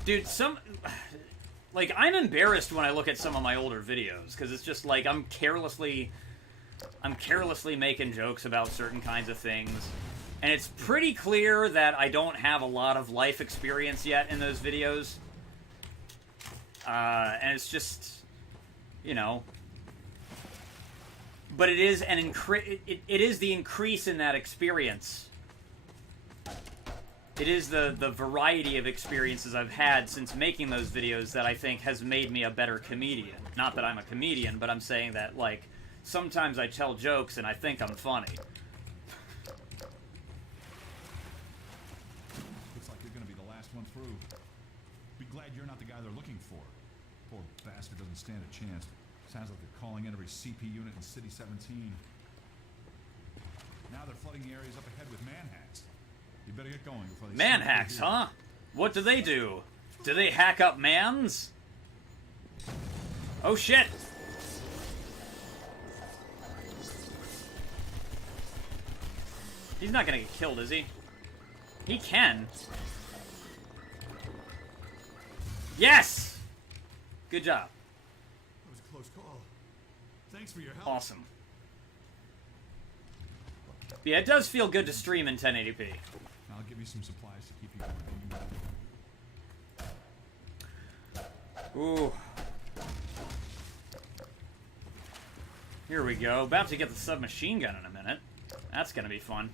Dude, like, I'm embarrassed when I look at some of my older videos, because it's just like I'm carelessly making jokes about certain kinds of things. And it's pretty clear that I don't have a lot of life experience yet in those videos. And it's just, you know. But it is it is the increase in that experience. It is the variety of experiences I've had since making those videos that I think has made me a better comedian. Not that I'm a comedian, but I'm saying that, like, sometimes I tell jokes and I think I'm funny. Looks like you're gonna be the last one through. Be glad you're not the guy they're looking for. Poor bastard doesn't stand a chance. Sounds like they're calling in every CP unit in City 17. Now they're flooding the areas up ahead with manhacks. You better get going before they... Manhacks, huh? What do they do? Do they hack up mans? Oh shit! He's not gonna get killed, is he? He can. Yes! Good job. That was a close call. Thanks for your help. Awesome. Yeah, it does feel good to stream in 1080p. I'll give you some supplies to keep you going. Ooh. Here we go. About to get the submachine gun in a minute. That's gonna be fun.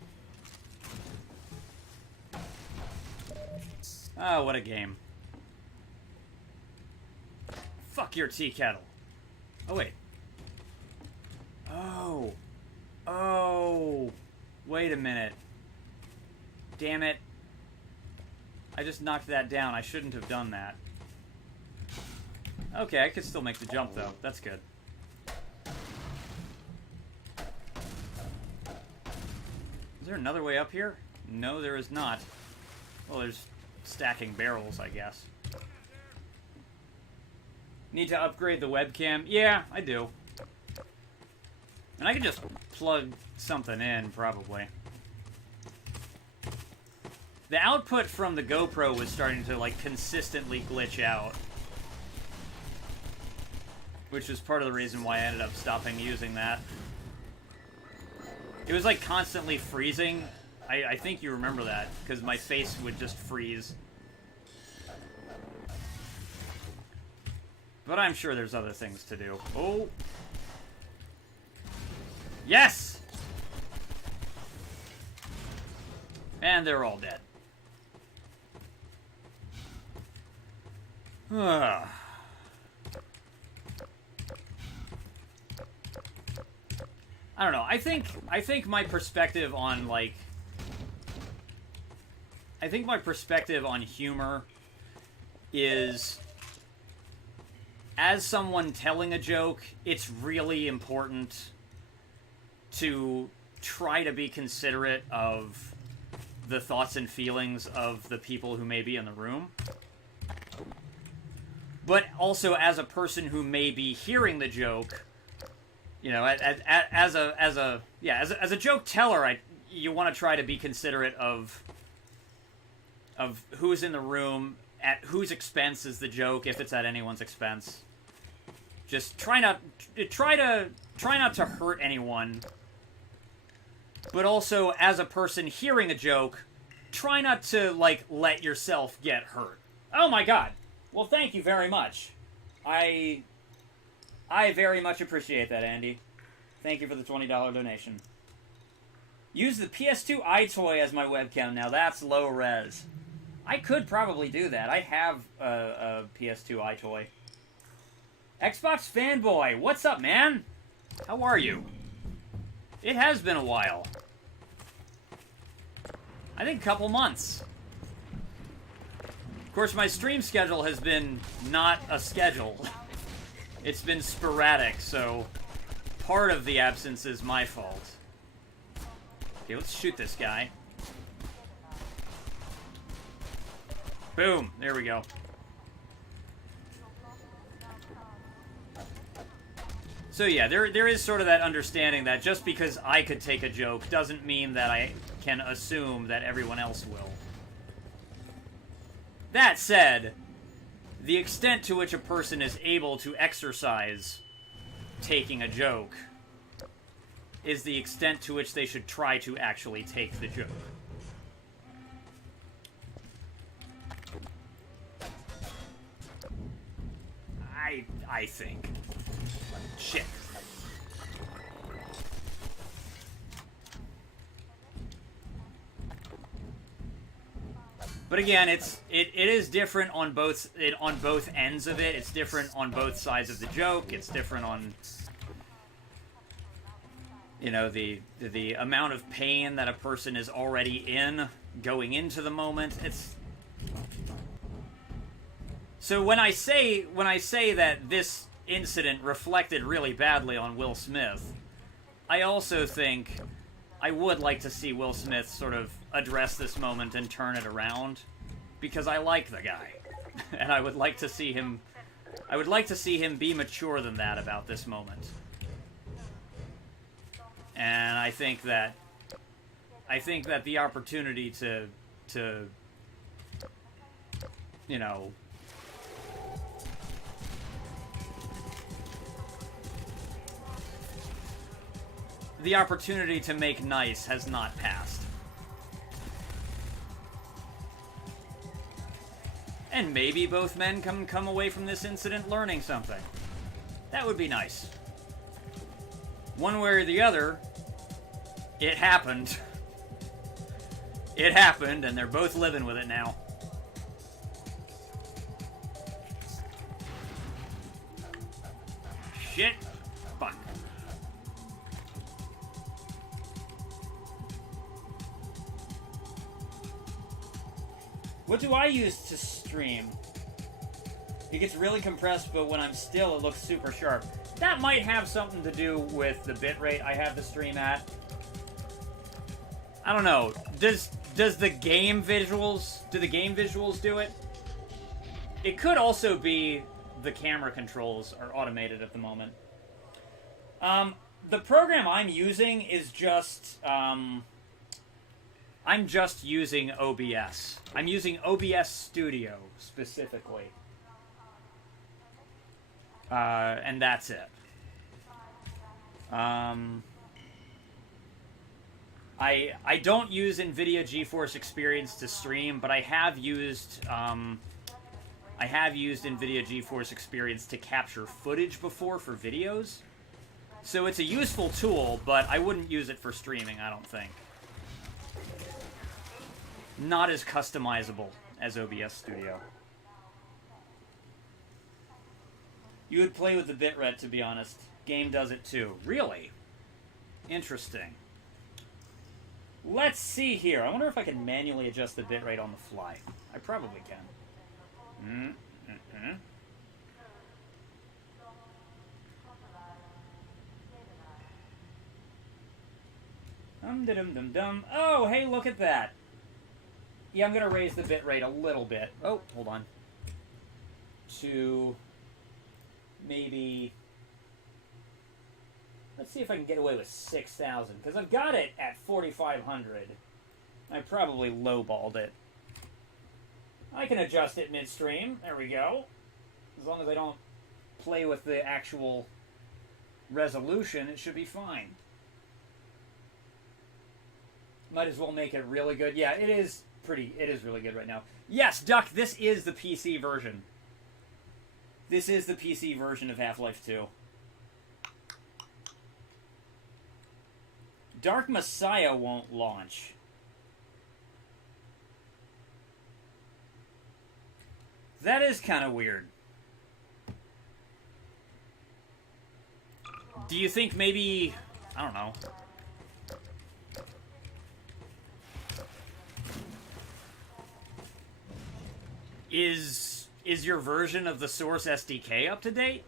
Oh, what a game. Fuck your tea kettle. Oh, wait. Oh. Oh. Wait a minute. Damn it. I just knocked that down. I shouldn't have done that. Okay, I could still make the jump, though. That's good. Is there another way up here? No, there is not. Well, there's stacking barrels, I guess. Need to upgrade the webcam? Yeah, I do. And I could just plug something in, probably. The output from the GoPro was starting to, like, consistently glitch out. Which was part of the reason why I ended up stopping using that. It was, like, constantly freezing. I think you remember that, because my face would just freeze. But I'm sure there's other things to do. Oh! Yes! And they're all dead. I don't know. I think my perspective on, like... I think my perspective on humor is... As someone telling a joke, it's really important to try to be considerate of the thoughts and feelings of the people who may be in the room. But also, as a person who may be hearing the joke, you know, as a joke teller, you want to try to be considerate of who's in the room, at whose expense is the joke, if it's at anyone's expense. Just try not to hurt anyone. But also, as a person hearing a joke, try not to, like, let yourself get hurt. Oh my god. Well, thank you very much. I very much appreciate that, Andy. Thank you for the $20 donation. Use the PS2 iToy as my webcam now. That's low res. I could probably do that. I have a PS2 iToy. Xbox Fanboy, what's up, man? How are you? It has been a while. I think a couple months. course, my stream schedule has been not a schedule. It's been sporadic, so part of the absence is my fault. Okay, let's shoot this guy. Boom! There we go. So yeah, there is sort of that understanding that just because I could take a joke doesn't mean that I can assume that everyone else will. That said, the extent to which a person is able to exercise taking a joke is the extent to which they should try to actually take the joke. I think. Shit. But again, it is different on both ends of it. It's different on both sides of the joke. It's different on, you know, the amount of pain that a person is already in going into the moment. It's so when I say that this incident reflected really badly on Will Smith, I also think I would like to see Will Smith sort of address this moment and turn it around, because I like the guy, and I would like to see him be mature than that about this moment. And I think that the opportunity to you know, the opportunity to make nice has not passed. And maybe both men can come away from this incident learning something. That would be nice. One way or the other, it happened. It happened, and they're both living with it now. Shit. Fuck. What do I use to stream? It gets really compressed, but when I'm still, it looks super sharp. That might have something to do with the bitrate I have the stream at. I don't know. Does the game visuals... Do the game visuals do it? It could also be the camera controls are automated at the moment. The program I'm using is just... I'm just using OBS. I'm using OBS Studio, specifically. And that's it. I don't use NVIDIA GeForce Experience to stream, but I have used NVIDIA GeForce Experience to capture footage before for videos. So it's a useful tool, but I wouldn't use it for streaming, I don't think. Not as customizable as OBS Studio. You would play with the bitrate, to be honest. Game does it too. Really? Interesting. Let's see here. I wonder if I can manually adjust the bitrate on the fly. I probably can. Dum-dum-dum-dum. Oh, hey, look at that. Yeah, I'm going to raise the bitrate a little bit. Oh, hold on. To maybe... Let's see if I can get away with 6,000, because I've got it at 4,500. I probably lowballed it. I can adjust it midstream. There we go. As long as I don't play with the actual resolution, it should be fine. Might as well make it really good. Yeah, it is really good right now. Yes, Duck, this is the PC version. This is the PC version of Half-Life 2. Dark Messiah won't launch. That is kind of weird. Do you think maybe... I don't know. Is your version of the Source SDK up to date?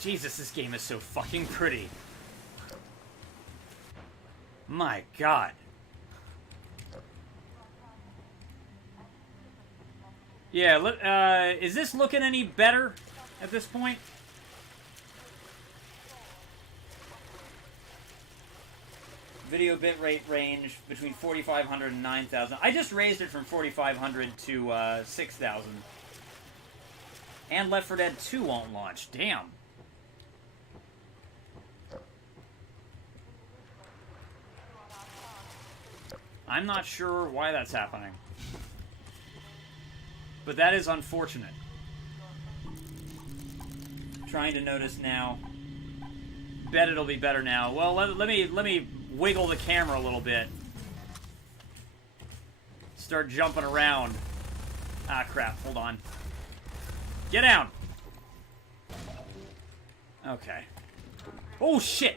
Jesus, this game is so fucking pretty. My God. Yeah, is this looking any better at this point? Video bitrate range between 4,500 and 9,000. I just raised it from 4,500 to 6,000. And Left 4 Dead 2 won't launch. Damn. I'm not sure why that's happening. But that is unfortunate. Trying to notice now. Bet it'll be better now. Well, let me wiggle the camera a little bit. Start jumping around. Ah, crap. Hold on. Get down! Okay. Oh, shit!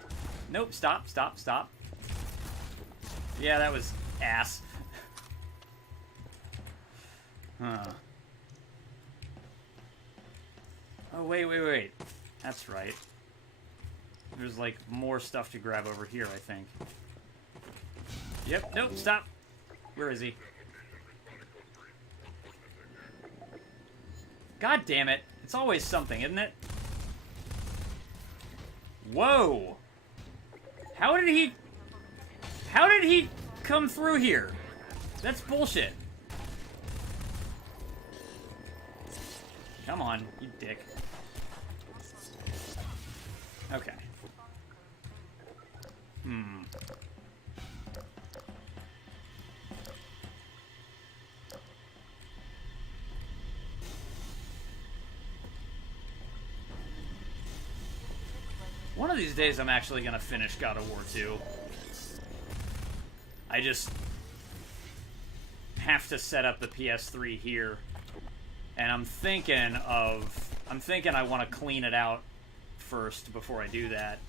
Nope, stop. Yeah, that was ass. Huh. Oh, wait. That's right. There's, like, more stuff to grab over here, I think. Yep, nope, stop. Where is he? God damn it. It's always something, isn't it? Whoa! How did he come through here? That's bullshit. Come on, you dick. Okay. One of these days I'm actually gonna finish God of War 2. I just have to set up the PS3 here. And I'm thinking I want to clean it out first before I do that.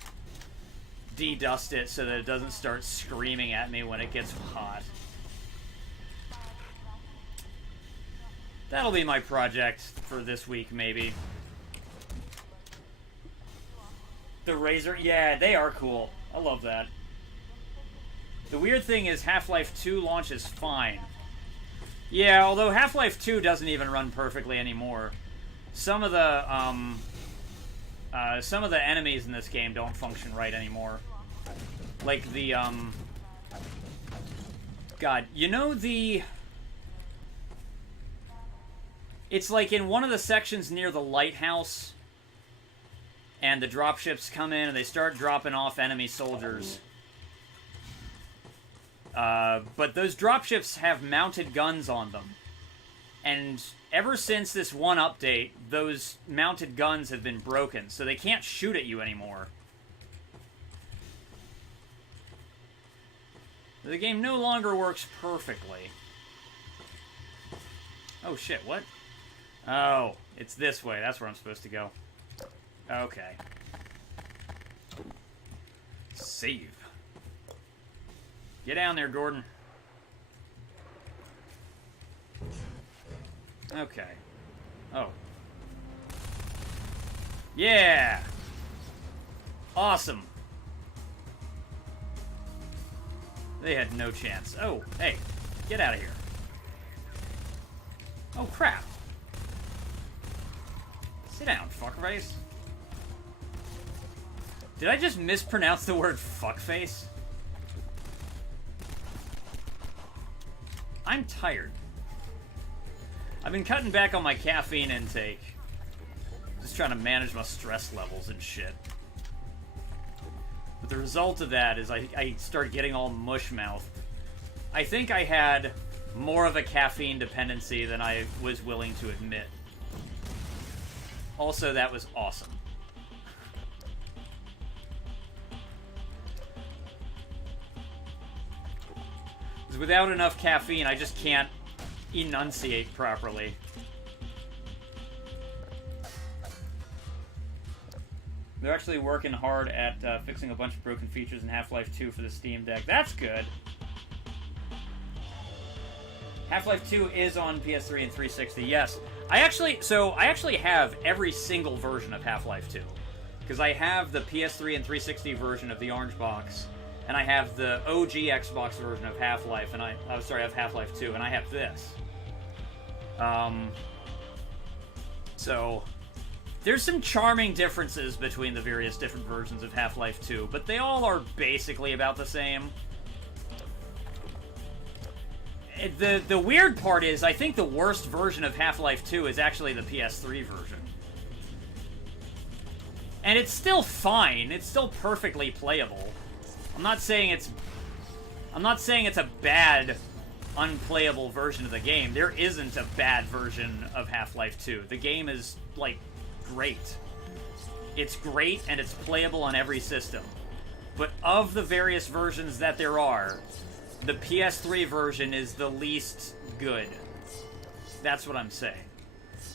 De-dust it so that it doesn't start screaming at me when it gets hot. That'll be my project for this week, maybe. The Razor, yeah, they are cool. I love that. The weird thing is Half-Life 2 launches fine. Yeah, although Half-Life 2 doesn't even run perfectly anymore. Some of the enemies in this game don't function right anymore. Like the, God, you know the... It's like in one of the sections near the lighthouse, and the dropships come in and they start dropping off enemy soldiers. But those dropships have mounted guns on them. And ever since this one update, those mounted guns have been broken, so they can't shoot at you anymore. The game no longer works perfectly. Oh shit, what? Oh, it's this way. That's where I'm supposed to go. Okay. Save. Get down there, Gordon. Okay. Oh. Yeah! Awesome. They had no chance. Oh, hey. Get out of here. Oh, crap. Sit down, fuckface. Did I just mispronounce the word fuckface? I'm tired. I've been cutting back on my caffeine intake. Just trying to manage my stress levels and shit. But the result of that is I start getting all mush mouth. I think I had more of a caffeine dependency than I was willing to admit. Also, that was awesome. Without enough caffeine, I just can't enunciate properly. They're actually working hard at fixing a bunch of broken features in Half-Life 2 for the Steam Deck. That's good. Half-Life 2 is on PS3 and 360, yes. I actually have every single version of Half-Life 2. Because I have the PS3 and 360 version of the orange box, and I have the OG Xbox version of Half-Life, and I have Half-Life 2, and I have this. So, there's some charming differences between the various different versions of Half-Life 2, but they all are basically about the same. The weird part is, I think the worst version of Half-Life 2 is actually the PS3 version. And it's still fine. It's still perfectly playable. I'm not saying it's a bad, unplayable version of the game. There isn't a bad version of Half-Life 2. The game is, like, great. It's great, and it's playable on every system. But of the various versions that there are, the PS3 version is the least good. That's what I'm saying.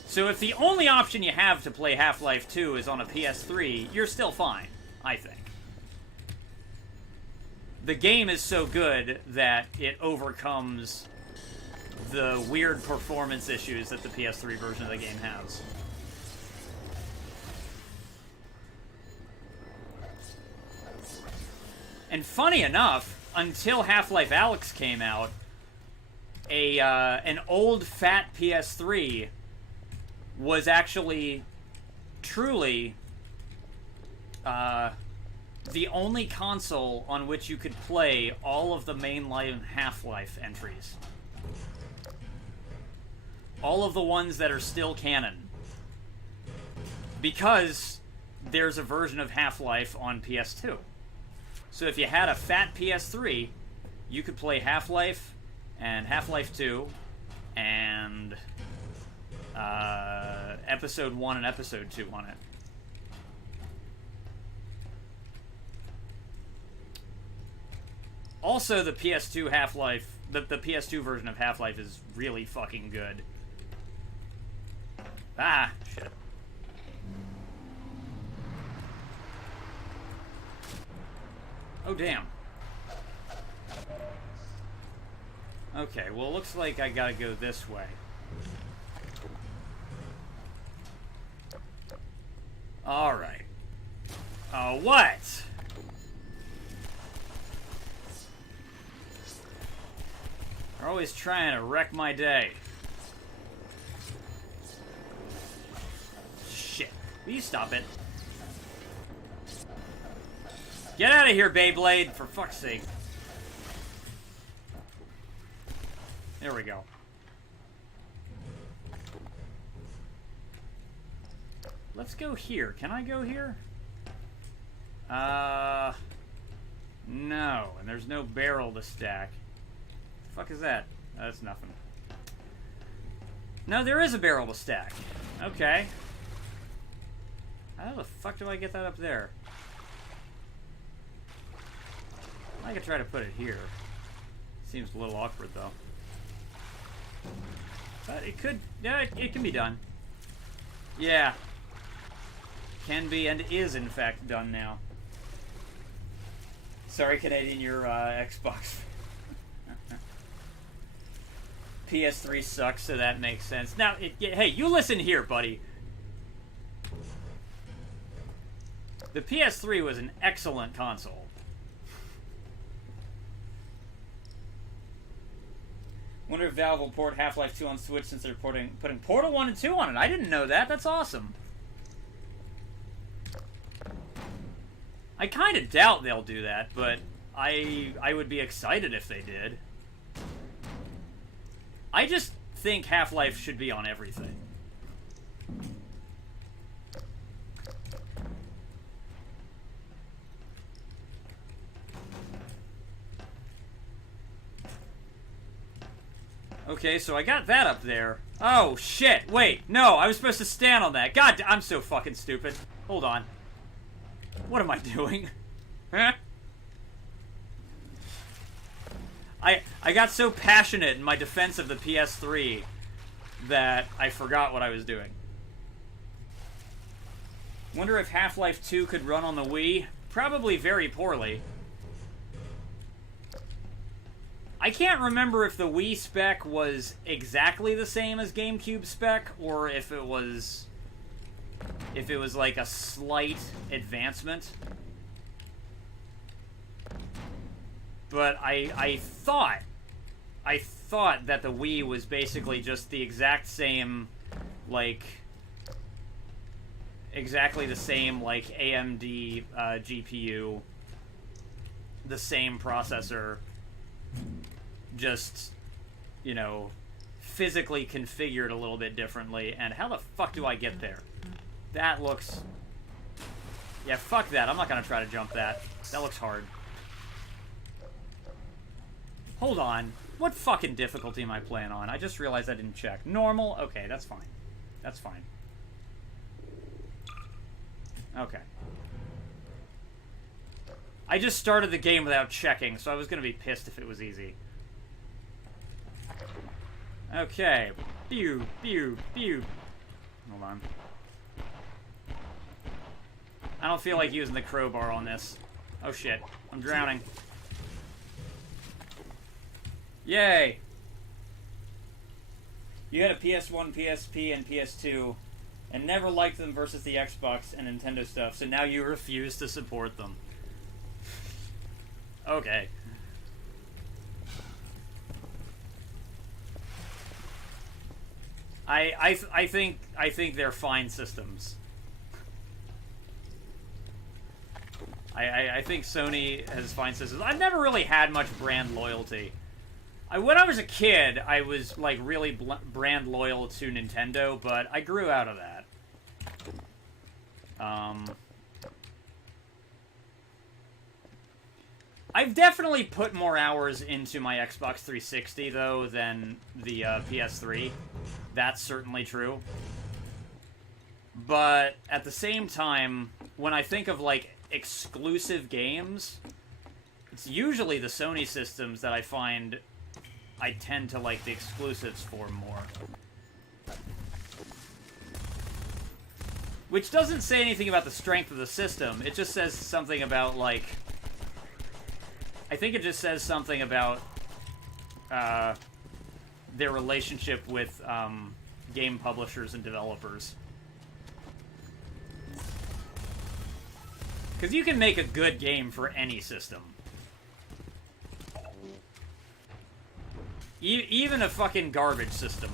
So if the only option you have to play Half-Life 2 is on a PS3, you're still fine, I think. The game is so good that it overcomes the weird performance issues that the PS3 version of the game has. And funny enough, until Half-Life Alyx came out, an old fat PS3 was actually truly the only console on which you could play all of the mainline Half-Life entries. All of the ones that are still canon. Because there's a version of Half-Life on PS2. So if you had a fat PS3, you could play Half-Life and Half-Life 2 and Episode 1 and Episode 2 on it. Also, the PS2 Half-Life, the PS2 version of Half-Life is really fucking good. Ah, shit. Oh, damn. Okay, well, it looks like I gotta go this way. Alright. What? They're always trying to wreck my day. Shit. Will you stop it? Get out of here, Beyblade, for fuck's sake. There we go. Let's go here. Can I go here? No. And there's no barrel to stack. The fuck is that? Oh, that's nothing. No, there is a barrel to stack. Okay. How the fuck do I get that up there? I could try to put it here. Seems a little awkward, though. But it could... Yeah, it can be done. Yeah. Can be and is, in fact, done now. Sorry, Canadian, your Xbox. PS3 sucks, so that makes sense. Now, hey, you listen here, buddy. The PS3 was an excellent console. Wonder if Valve will port Half-Life 2 on Switch since they're putting Portal 1 and 2 on it. I didn't know that. That's awesome. I kind of doubt they'll do that, but I would be excited if they did. I just think Half-Life should be on everything. Okay, so I got that up there. Oh, shit. Wait, no, I was supposed to stand on that. God, I'm so fucking stupid. Hold on. What am I doing? Huh? I got so passionate in my defense of the PS3 that I forgot what I was doing. Wonder if Half-Life 2 could run on the Wii? Probably very poorly. I can't remember if the Wii spec was exactly the same as GameCube spec, or if it was like a slight advancement. But I thought that the Wii was basically just the exact same, like, exactly the same, like, AMD GPU, the same processor, just, you know, physically configured a little bit differently. And how the fuck do I get there? That looks... Yeah, fuck that. I'm not gonna try to jump that. That looks hard. Hold on. What fucking difficulty am I playing on? I just realized I didn't check. Normal? Okay, that's fine. That's fine. Okay. I just started the game without checking, so I was gonna be pissed if it was easy. Okay. Pew, pew, pew. Hold on. I don't feel like using the crowbar on this. Oh shit. I'm drowning. Yay! You had a PS1, PSP, and PS2, and never liked them versus the Xbox and Nintendo stuff, so now you refuse to support them. Okay. I think they're fine systems. I think Sony has fine systems. I've never really had much brand loyalty. When I was a kid, I was like really brand loyal to Nintendo, but I grew out of that. I've definitely put more hours into my Xbox 360 though than the PS3. That's certainly true. But at the same time, when I think of like exclusive games, it's usually the Sony systems that I find I tend to like the exclusives for more. Which doesn't say anything about the strength of the system. It just says something about, like... I think it just says something about their relationship with game publishers and developers. Because you can make a good game for any system. Even a fucking garbage system.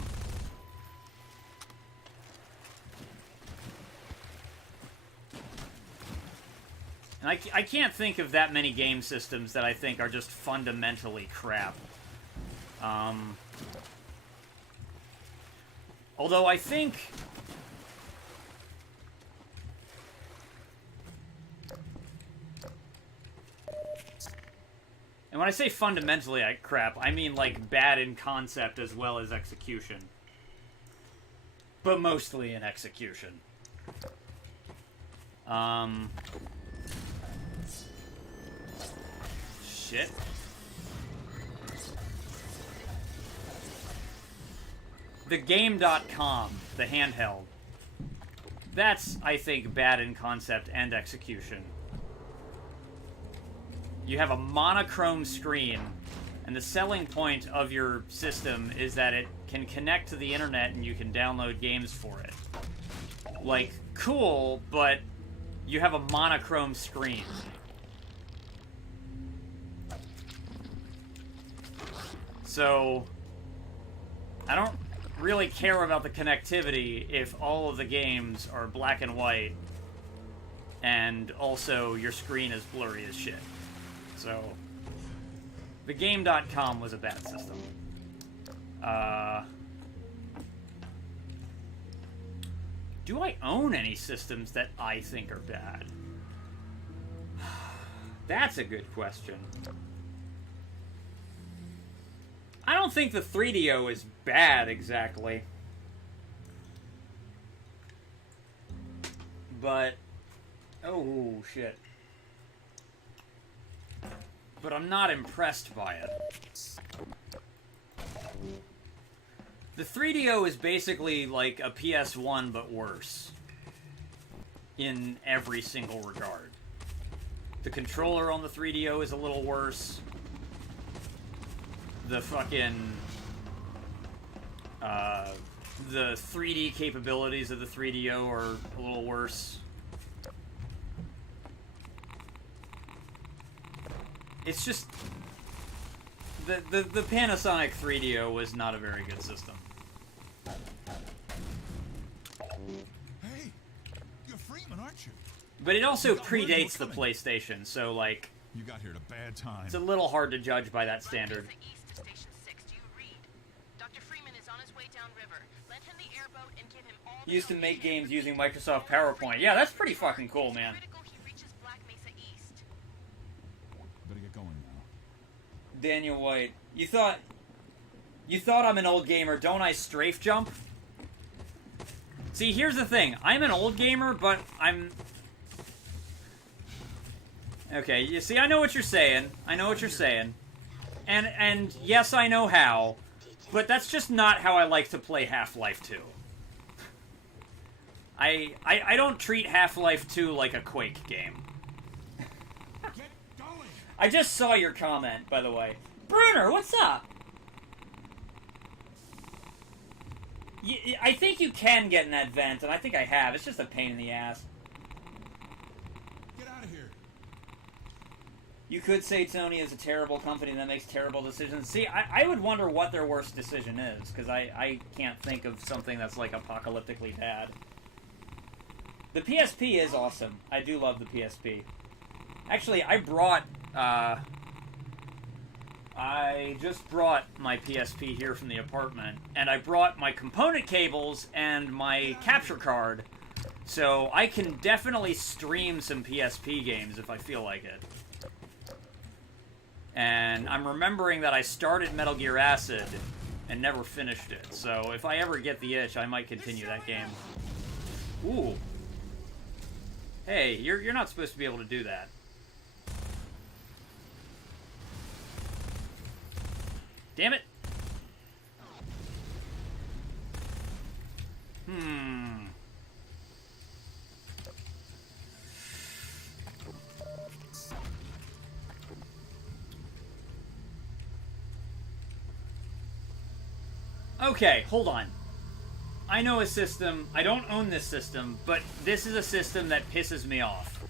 And I can't think of that many game systems that I think are just fundamentally crap. Although I think... And when I say fundamentally crap, I mean like bad in concept as well as execution. But mostly in execution. Shit. The Game.com, the handheld. That's, I think, bad in concept and execution. You have a monochrome screen, and the selling point of your system is that it can connect to the internet and you can download games for it. Like, cool, but you have a monochrome screen. So, I don't really care about the connectivity if all of the games are black and white, and also your screen is blurry as shit. So, the Game.com was a bad system. Do I own any systems that I think are bad? That's a good question. I don't think the 3DO is bad, exactly. But... oh, shit. But I'm not impressed by it. The 3DO is basically like a PS1, but worse. in every single regard. The controller on the 3DO is a little worse. The fucking... the 3D capabilities of the 3DO are a little worse. It's just... The Panasonic 3DO was not a very good system. Hey, you're Freeman, aren't you? But it also predates the PlayStation, so, like... You got here at a bad time. It's a little hard to judge by that standard. Used to make games using Microsoft PowerPoint. Yeah, that's pretty fucking cool, man. Better get going now. Daniel White, you thought I'm an old gamer, don't I strafe jump? See, here's the thing. I'm an old gamer, but I'm... Okay, you see, I know what you're saying. I know what you're saying. And yes, I know how. But that's just not how I like to play Half-Life 2. I don't treat Half-Life 2 like a Quake game. I just saw your comment, by the way. Bruner, what's up? I think you can get in that vent, and I think I have. It's just a pain in the ass. Get out of here. You could say Sony is a terrible company that makes terrible decisions. See, I would wonder what their worst decision is, because I can't think of something that's, like, apocalyptically bad. The PSP is awesome. I do love the PSP. Actually, I just brought my PSP here from the apartment, and I brought my component cables and my capture card, so I can definitely stream some PSP games if I feel like it. And I'm remembering that I started Metal Gear Acid and never finished it, so if I ever get the itch, I might continue that game. Ooh. Hey, you're not supposed to be able to do that. Damn it! Okay, hold on. I know a system. I don't own this system, but this is a system that pisses me off.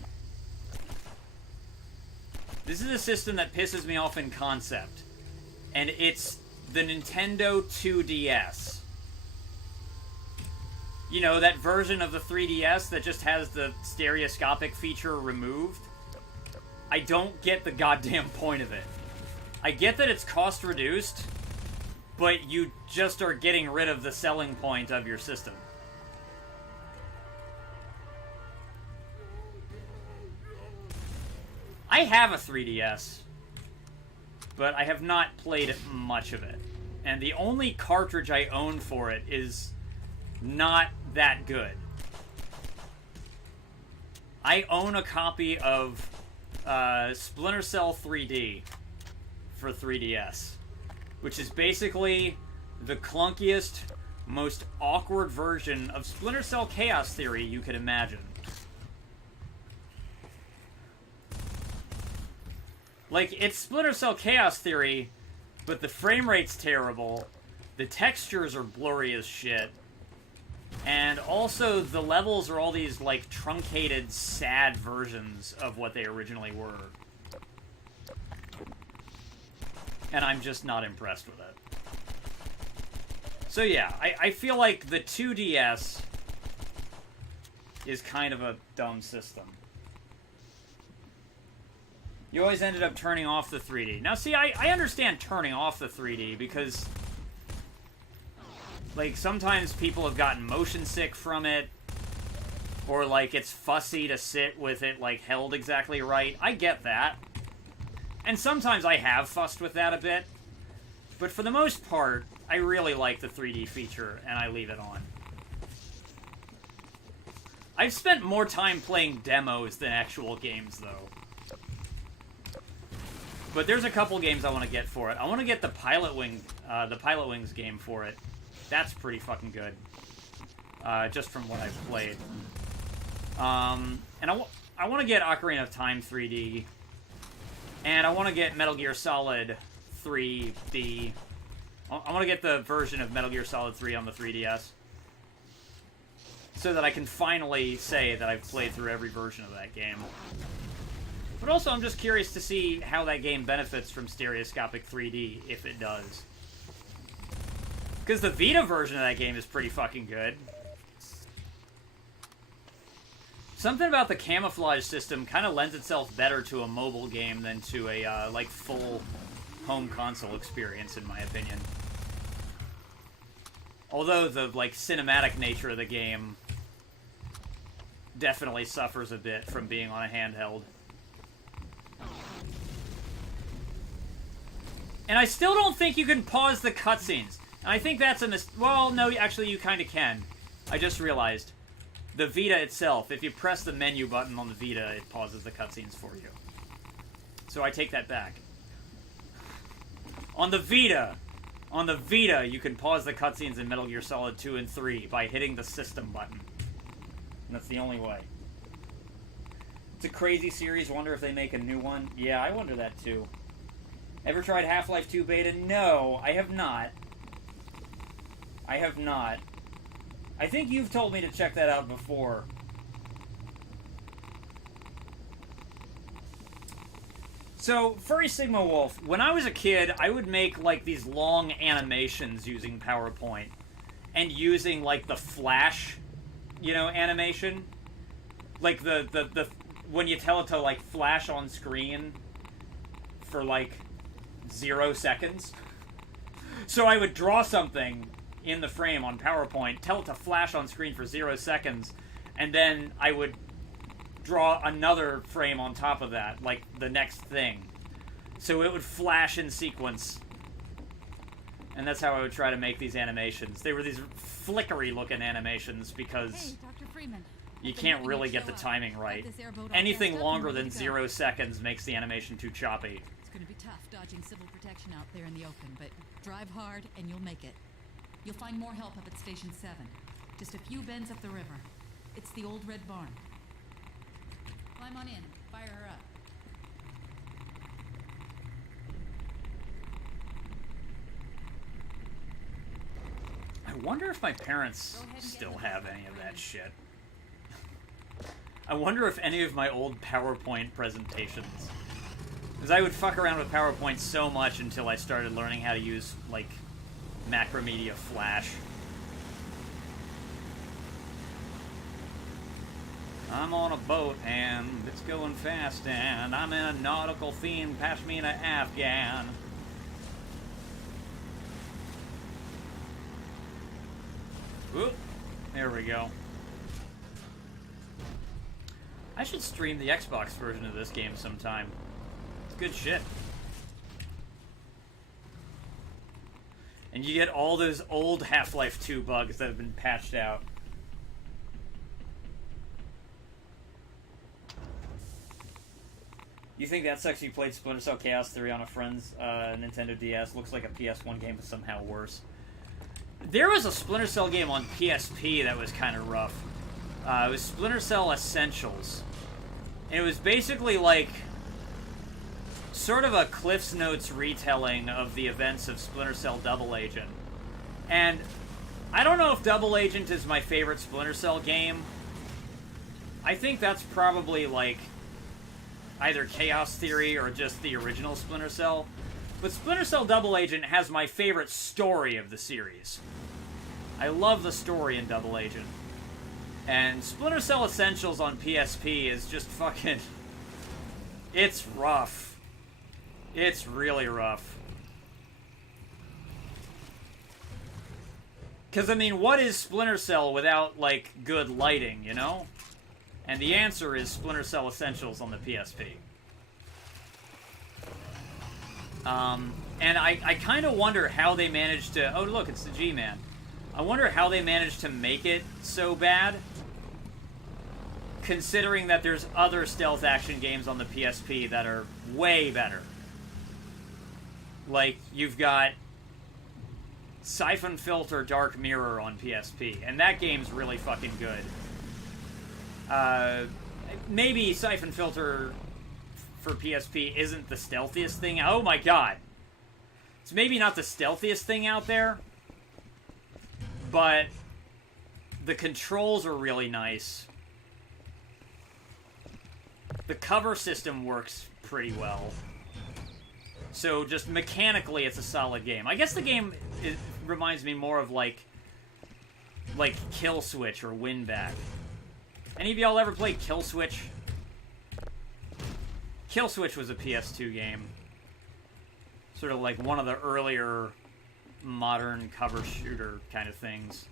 This is a system that pisses me off in concept. And it's the Nintendo 2DS. You know, that version of the 3DS that just has the stereoscopic feature removed? I don't get the goddamn point of it. I get that it's cost reduced, but you just are getting rid of the selling point of your system. I have a 3DS, but I have not played much of it. And the only cartridge I own for it is not that good. I own a copy of Splinter Cell 3D for 3DS, which is basically the clunkiest, most awkward version of Splinter Cell Chaos Theory you could imagine. Like, it's Splinter Cell Chaos Theory, but the frame rate's terrible, the textures are blurry as shit, and also the levels are all these, like, truncated, sad versions of what they originally were. And I'm just not impressed with it. So yeah, I feel like the 2DS is kind of a dumb system. You always ended up turning off the 3D. Now see, I understand turning off the 3D because, like, sometimes people have gotten motion sick from it, or, like, it's fussy to sit with it, like, held exactly right. I get that. And sometimes I have fussed with that a bit. But for the most part, I really like the 3D feature, and I leave it on. I've spent more time playing demos than actual games, though. But there's a couple games I want to get for it. I want to get the Pilot Wings game for it. That's pretty fucking good. Just from what I've played. And I want to get Ocarina of Time 3D. And I want to get Metal Gear Solid 3D. I want to get the version of Metal Gear Solid 3 on the 3DS. So that I can finally say that I've played through every version of that game. But also, I'm just curious to see how that game benefits from stereoscopic 3D, if it does. Because the Vita version of that game is pretty fucking good. Something about the camouflage system kind of lends itself better to a mobile game than to a, like, full home console experience, in my opinion. Although the, like, cinematic nature of the game definitely suffers a bit from being on a handheld. And I still don't think you can pause the cutscenes. And I think that's a well, no, actually you kind of can. I just realized. The Vita itself, if you press the menu button on the Vita, it pauses the cutscenes for you. So I take that back. On the Vita, you can pause the cutscenes in Metal Gear Solid 2 and 3 by hitting the system button. And that's the only way. It's a crazy series. Wonder if they make a new one. Yeah, I wonder that too. Ever tried Half-Life 2 beta? No, I have not. I have not. I think you've told me to check that out before. So, Furry Sigma Wolf, when I was a kid, I would make, like, these long animations using PowerPoint. And using, like, the flash, you know, animation. Like, the when you tell it to, like, flash on screen for, like, 0 seconds. So I would draw something in the frame on PowerPoint, tell it to flash on screen for 0 seconds, and then I would draw another frame on top of that, like the next thing. So it would flash in sequence. And that's how I would try to make these animations. They were these flickery looking animations because Hey, Dr. Freeman. you can't really get the timing right. Anything longer than 0 seconds makes the animation too choppy. It's going to be tough dodging civil protection out there in the open, but drive hard and you'll make it. You'll find more help up at Station 7. Just a few bends up the river. It's the old red barn. Climb on in. Fire her up. I wonder if my parents still have any of that shit. I wonder if any of my old PowerPoint presentations... Because I would fuck around with PowerPoint so much until I started learning how to use, like, Macromedia Flash. I'm on a boat and it's going fast and I'm in a nautical theme, pass me an Afghan. Whoop, there we go. I should stream the Xbox version of this game sometime. It's good shit. And you get all those old Half-Life 2 bugs that have been patched out. You think that sucks? You played Splinter Cell Chaos 3 on a friend's Nintendo DS. Looks like a PS1 game, but somehow worse. There was a Splinter Cell game on PSP that was kind of rough. It was Splinter Cell Essentials. And it was basically like sort of a Cliff's Notes retelling of the events of Splinter Cell Double Agent. And I don't know if Double Agent is my favorite Splinter Cell game. I think that's probably like either Chaos Theory or just the original Splinter Cell. But Splinter Cell Double Agent has my favorite story of the series. I love the story in Double Agent. And Splinter Cell Essentials on PSP is just fucking... It's rough. It's really rough. Because, I mean, what is Splinter Cell without, like, good lighting, you know? And the answer is Splinter Cell Essentials on the PSP. And I kind of wonder how they managed to... Oh, look, it's the G-Man. I wonder how they managed to make it so bad, considering that there's other stealth action games on the PSP that are way better. Like, you've got Siphon Filter Dark Mirror on PSP, and that game's really fucking good. Maybe Siphon Filter for PSP isn't the stealthiest thing. Oh my god. It's maybe not the stealthiest thing out there, but the controls are really nice. The cover system works pretty well. So just mechanically, it's a solid game. I guess the game reminds me more of like Kill Switch or Winback. Any of y'all ever played Kill Switch? Kill Switch was a PS2 game. Sort of like one of the earlier modern cover shooter kind of things.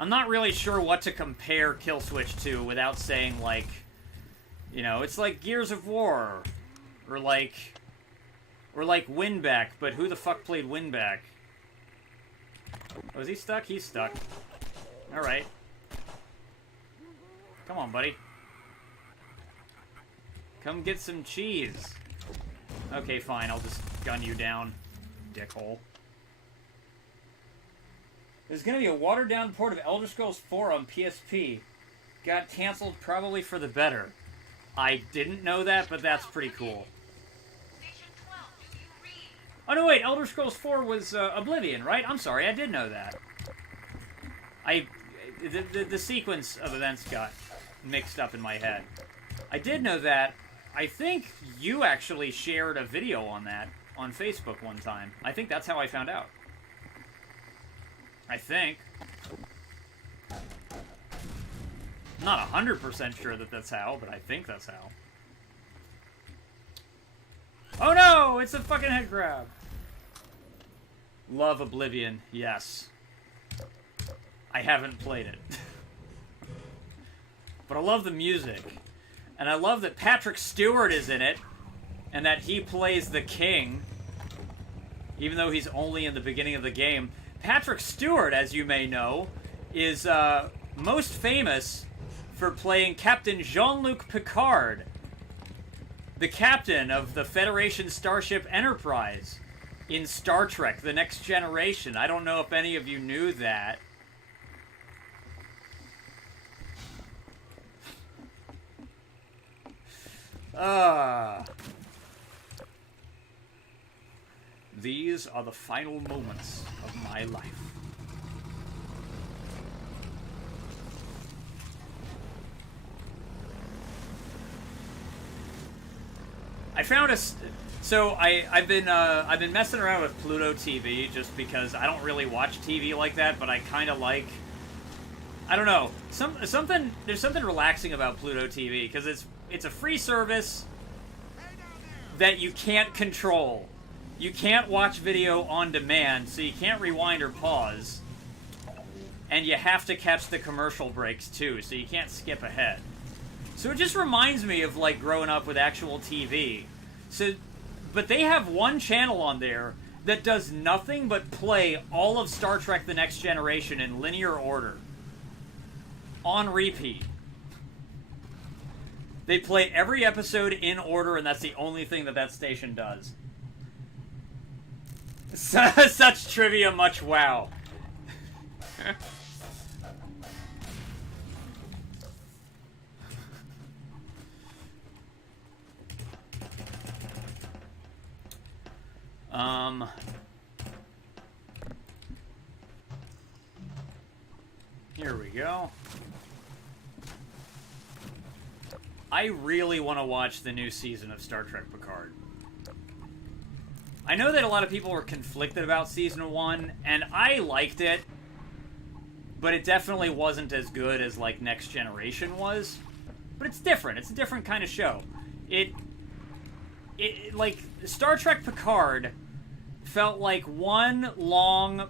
I'm not really sure what to compare Kill Switch to without saying, like, you know, it's like Gears of War, or like Winback, but who the fuck played Winback? Oh, is he stuck? He's stuck. Alright. Come on, buddy. Come get some cheese. Okay, fine, I'll just gun you down, dickhole. There's gonna be a watered-down port of Elder Scrolls 4 on PSP. Got canceled probably for the better. I didn't know that, but that's pretty cool. Oh no, wait, Elder Scrolls 4 was Oblivion, right? I'm sorry, I did know that. The sequence of events got mixed up in my head. I did know that. I think you actually shared a video on that on Facebook one time. I think that's how I found out. I think. Not 100% sure that that's how, but I think that's how. Oh no! It's a fucking head crab! Love Oblivion, yes. I haven't played it. But I love the music. And I love that Patrick Stewart is in it, and that he plays the king, even though he's only in the beginning of the game. Patrick Stewart, as you may know, is most famous for playing Captain Jean-Luc Picard, the captain of the Federation Starship Enterprise in Star Trek: The Next Generation. I don't know if any of you knew that. These are the final moments of my life. I found I've been messing around with Pluto TV just because I don't really watch TV like that, but I kind of like, I don't know, there's something relaxing about Pluto TV because it's a free service that you can't control. You can't watch video on demand, so you can't rewind or pause. And you have to catch the commercial breaks, too, so you can't skip ahead. So it just reminds me of, like, growing up with actual TV. But they have one channel on there that does nothing but play all of Star Trek: The Next Generation in linear order. On repeat. They play every episode in order, and that's the only thing that station does. Such trivia, much wow. Here we go. I really want to watch the new season of Star Trek Picard. I know that a lot of people were conflicted about Season 1, and I liked it, but it definitely wasn't as good as, like, Next Generation was. But it's different. It's a different kind of show. Like, Star Trek Picard felt like one long,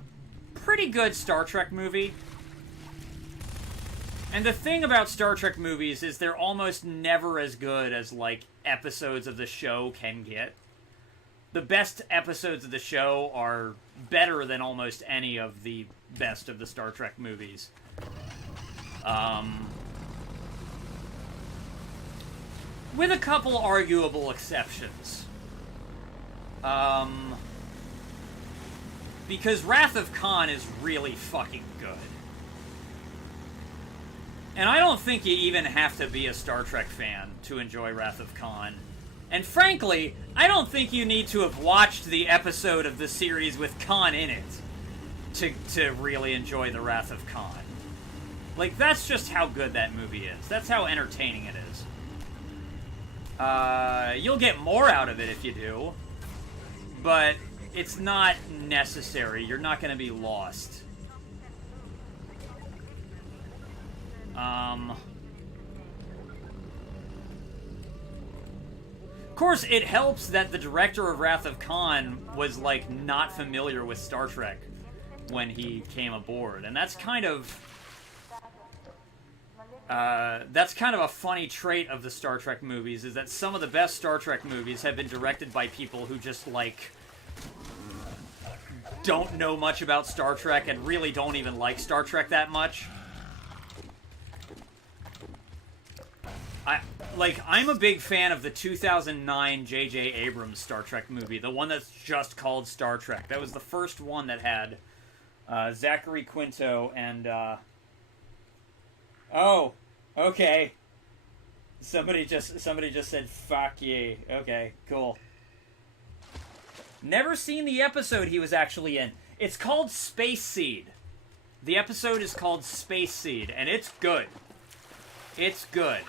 pretty good Star Trek movie. And the thing about Star Trek movies is they're almost never as good as, like, episodes of the show can get. The best episodes of the show are better than almost any of the best of the Star Trek movies. With a couple arguable exceptions. because Wrath of Khan is really fucking good. And I don't think you even have to be a Star Trek fan to enjoy Wrath of Khan. And frankly, I don't think you need to have watched the episode of the series with Khan in it to really enjoy the Wrath of Khan. Like, that's just how good that movie is. That's how entertaining it is. You'll get more out of it if you do, but it's not necessary. You're not going to be lost. Of course, it helps that the director of Wrath of Khan was, like, not familiar with Star Trek when he came aboard, and that's kind of a funny trait of the Star Trek movies, is that some of the best Star Trek movies have been directed by people who just, like, don't know much about Star Trek and really don't even like Star Trek that much. I'm a big fan of the 2009 J.J. Abrams Star Trek movie, the one that's just called Star Trek. That was the first one that had Zachary Quinto and, oh, okay. Somebody just said, fuck ye. Okay, cool. Never seen the episode he was actually in. It's called Space Seed. The episode is called Space Seed, and it's good. It's good.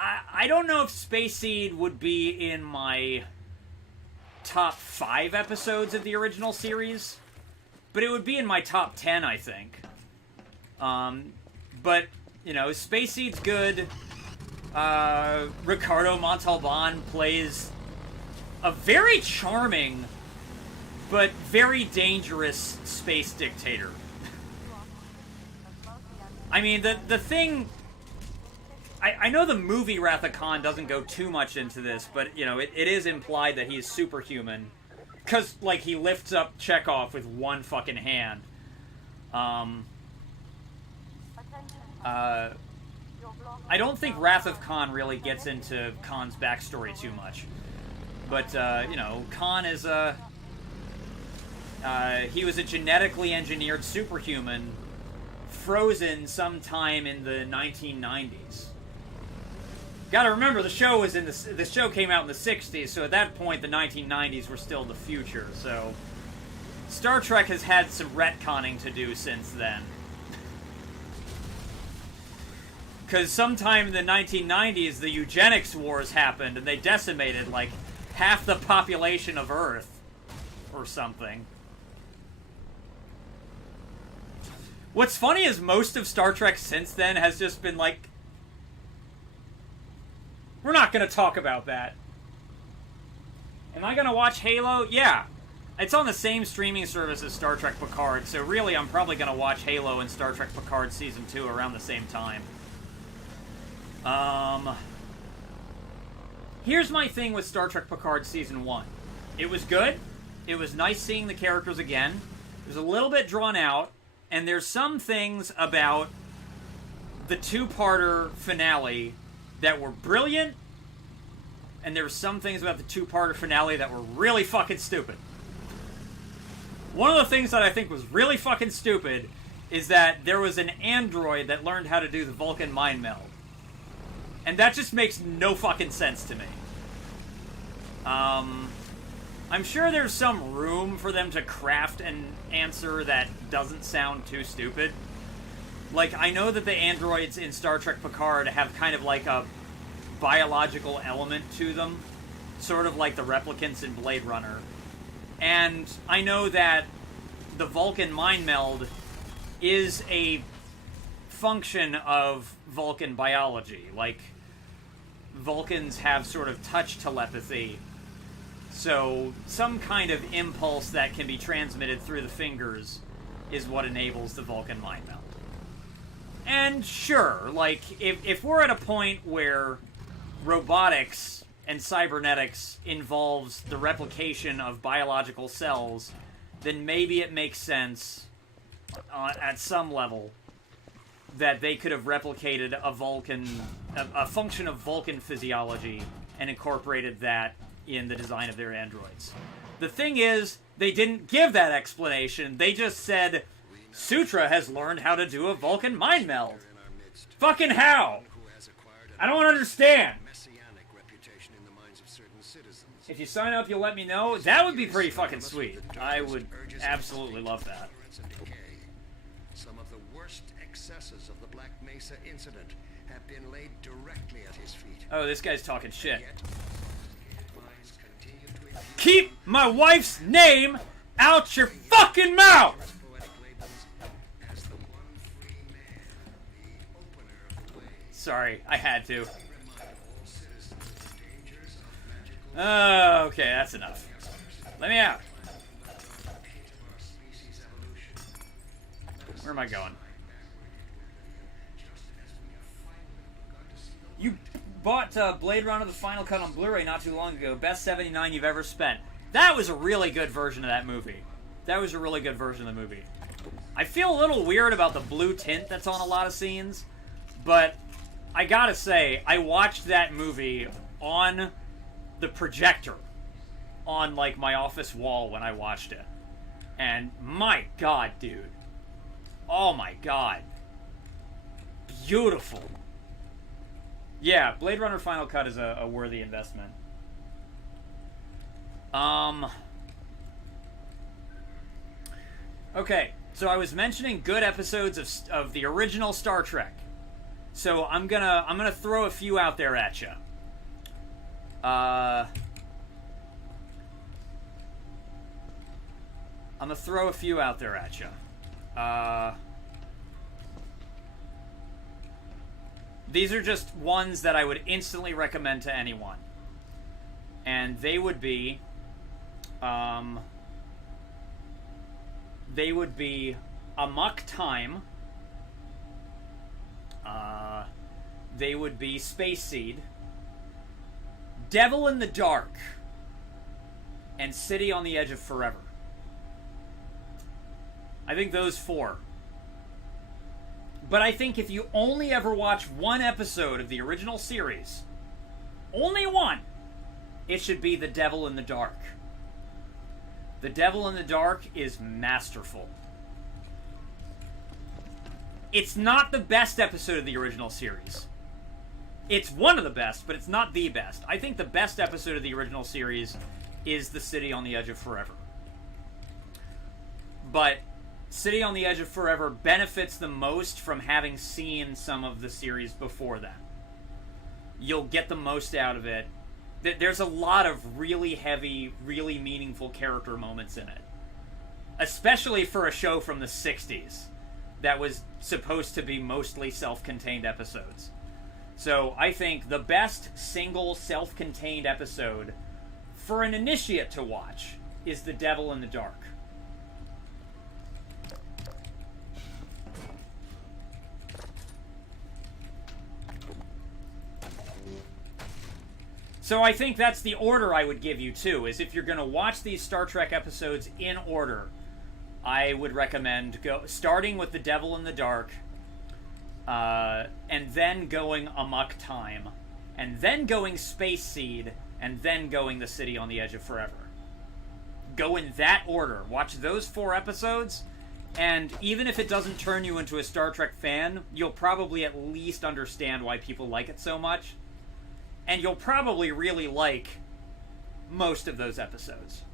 I don't know if Space Seed would be in my top 5 episodes of the original series, but it would be in my top 10, I think. But, you know, Space Seed's good. Ricardo Montalban plays a very charming but very dangerous space dictator. I mean, the thing... I know the movie Wrath of Khan doesn't go too much into this, but, you know, it is implied that he's superhuman. Because, like, he lifts up Chekhov with one fucking hand. I don't think Wrath of Khan really gets into Khan's backstory too much. But, you know, Khan is he was a genetically engineered superhuman frozen sometime in the 1990s. Gotta remember, the show came out in the 60s, so at that point the 1990s were still the future, so Star Trek has had some retconning to do since then. Because sometime in the 1990s, the eugenics wars happened, and they decimated, like, half the population of Earth, or something. What's funny is most of Star Trek since then has just been like, we're not going to talk about that. Am I going to watch Halo? Yeah. It's on the same streaming service as Star Trek Picard, so really I'm probably going to watch Halo and Star Trek Picard Season 2 around the same time. Here's my thing with Star Trek Picard Season 1. It was good. It was nice seeing the characters again. It was a little bit drawn out, and there's some things about the two-parter finale that were brilliant, and there were some things about the two-parter finale that were really fucking stupid. One of the things that I think was really fucking stupid is that there was an android that learned how to do the Vulcan mind meld. And that just makes no fucking sense to me. I'm sure there's some room for them to craft an answer that doesn't sound too stupid. Like, I know that the androids in Star Trek Picard have kind of like a biological element to them, sort of like the replicants in Blade Runner. And I know that the Vulcan mind meld is a function of Vulcan biology. Like, Vulcans have sort of touch telepathy, so some kind of impulse that can be transmitted through the fingers is what enables the Vulcan mind meld. And sure, like, if we're at a point where robotics and cybernetics involves the replication of biological cells, then maybe it makes sense at some level that they could have replicated a function of Vulcan physiology and incorporated that in the design of their androids. The thing is, they didn't give that explanation. They just said, Sutra has learned how to do a Vulcan mind meld. Fucking how? I don't understand. If you sign up, you'll let me know. That would be pretty fucking sweet. I would absolutely love that. Some of the worst excesses of the Black Mesa incident have been laid directly at his feet. Oh, this guy's talking shit. Keep my wife's name out your fucking mouth! Sorry, I had to. Okay, that's enough. Let me out. Where am I going? You bought Blade Runner the Final Cut on Blu-ray not too long ago. Best 79 you've ever spent. That was a really good version of that movie. That was a really good version of the movie. I feel a little weird about the blue tint that's on a lot of scenes, but I gotta say, I watched that movie on the projector on, like, my office wall when I watched it. And my god, dude. Oh my god. Beautiful. Yeah, Blade Runner Final Cut is a worthy investment. Okay, so I was mentioning good episodes of the original Star Trek. So I'm gonna throw a few out there at you. I'm gonna throw a few out there at you. These are just ones that I would instantly recommend to anyone. And they would be... Amok Time. They would be Space Seed. Devil in the Dark. And City on the Edge of Forever. I think those four. But I think if you only ever watch one episode of the original series, only one, it should be The Devil in the Dark. The Devil in the Dark is masterful. It's not the best episode of the original series. It's one of the best, but it's not the best. I think the best episode of the original series is The City on the Edge of Forever. But City on the Edge of Forever benefits the most from having seen some of the series before that. You'll get the most out of it. There's a lot of really heavy, really meaningful character moments in it. Especially for a show from the 60s that was supposed to be mostly self-contained episodes. So I think the best single self-contained episode for an initiate to watch is The Devil in the Dark. So I think that's the order I would give you, too, is if you're going to watch these Star Trek episodes in order, I would recommend starting with The Devil in the Dark, and then going Amok Time, and then going Space Seed, and then going The City on the Edge of Forever. Go in that order. Watch those 4 episodes, and even if it doesn't turn you into a Star Trek fan, you'll probably at least understand why people like it so much. And you'll probably really like most of those episodes.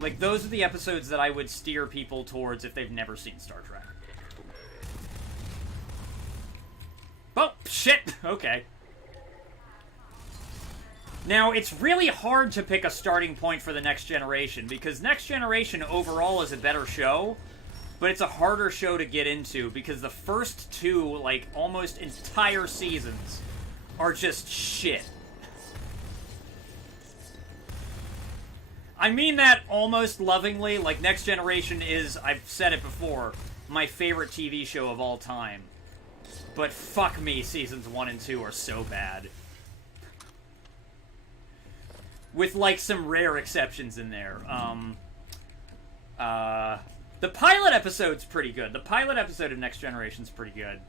Like, those are the episodes that I would steer people towards if they've never seen Star Trek. Oh, shit! Okay. Now, it's really hard to pick a starting point for the Next Generation, because Next Generation overall is a better show, but it's a harder show to get into, because the first 2, like, almost entire seasons are just shit. I mean that almost lovingly. Like, Next Generation is, I've said it before, my favorite TV show of all time. But fuck me, seasons 1 and 2 are so bad. With, like, some rare exceptions in there. The pilot episode's pretty good. The pilot episode of Next Generation's pretty good.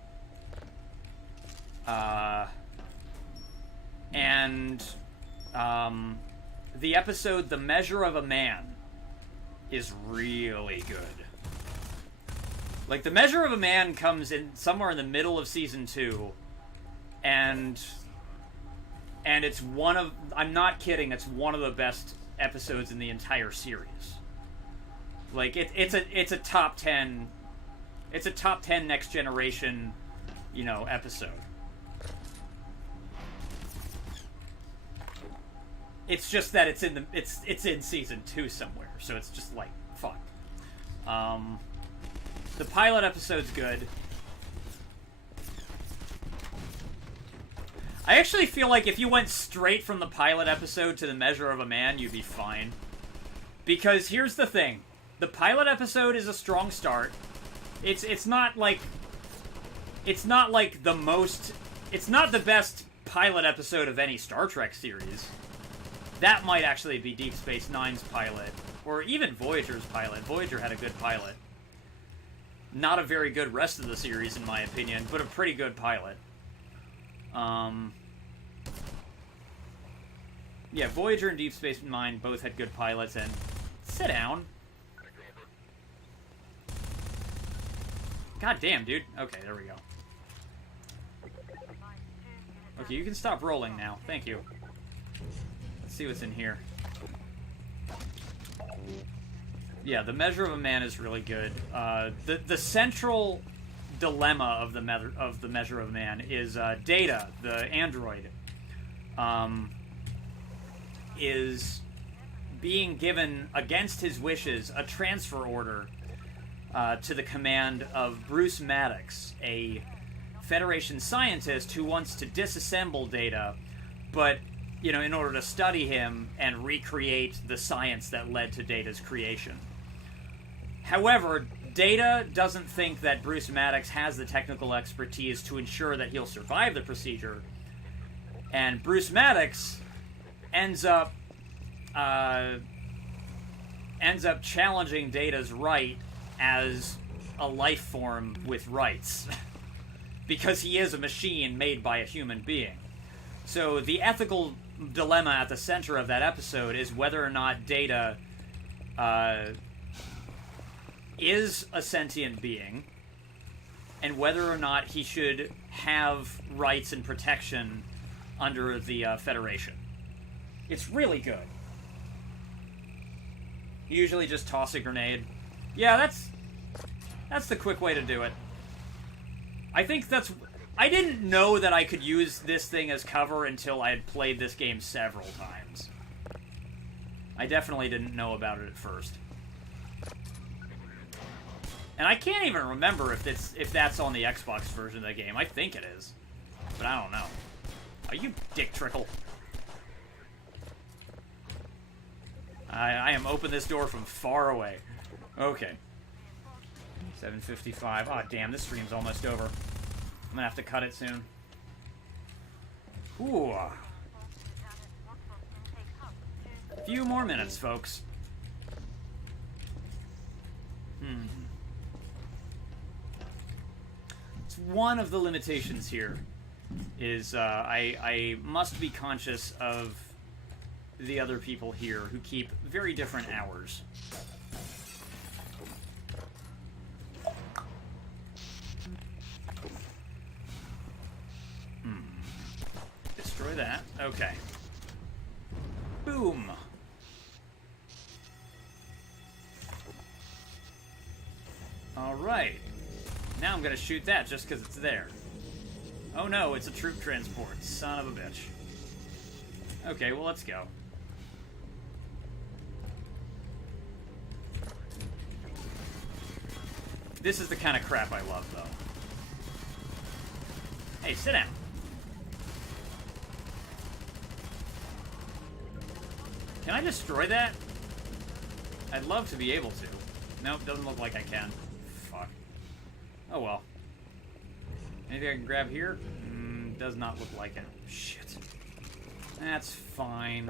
the episode The Measure of a Man is really good. Like, The Measure of a Man comes in somewhere in the middle of season 2, and it's one of, I'm not kidding, it's one of the best episodes in the entire series. Like, it's a top 10, it's a top 10 Next Generation, you know, episode. It's just that it's in season 2 somewhere, so it's just like fun. The pilot episode's good. I actually feel like if you went straight from the pilot episode to The Measure of a Man, you'd be fine. Because here's the thing. The pilot episode is a strong start. It's not like the most, it's not the best pilot episode of any Star Trek series. That might actually be Deep Space Nine's pilot, or even Voyager's pilot. Voyager had a good pilot. Not a very good rest of the series, in my opinion, but a pretty good pilot. Yeah, Voyager and Deep Space Nine both had good pilots, and sit down. God damn, dude. Okay, there we go. Okay, you can stop rolling now. Thank you. Let's see what's in here. Yeah, The Measure of a Man is really good. The central dilemma of the Measure of a Man is Data, the android, is being given, against his wishes, a transfer order to the command of Bruce Maddox, a Federation scientist who wants to disassemble Data, but, you know, in order to study him and recreate the science that led to Data's creation. However, Data doesn't think that Bruce Maddox has the technical expertise to ensure that he'll survive the procedure, and Bruce Maddox ends up challenging Data's right as a life form with rights, because he is a machine made by a human being. So the ethical dilemma at the center of that episode is whether or not Data is a sentient being, and whether or not he should have rights and protection under the Federation. It's really good. You usually just toss a grenade. Yeah, that's the quick way to do it. I think that's... I didn't know that I could use this thing as cover until I had played this game several times. I definitely didn't know about it at first. And I can't even remember if that's on the Xbox version of the game. I think it is. But I don't know. Oh, you dick trickle. I am open this door from far away. Okay. 7:55. Oh, damn, this stream's almost over. I'm gonna have to cut it soon. Ooh. A few more minutes, folks. It's one of the limitations here is I must be conscious of the other people here who keep very different hours. Destroy that. Okay. Boom. Alright. Now I'm gonna shoot that just because it's there. Oh no, it's a troop transport. Son of a bitch. Okay, well, let's go. This is the kind of crap I love, though. Hey, sit down. Can I destroy that? I'd love to be able to. Nope, doesn't look like I can. Fuck. Oh well. Anything I can grab here? Does not look like it. Shit. That's fine.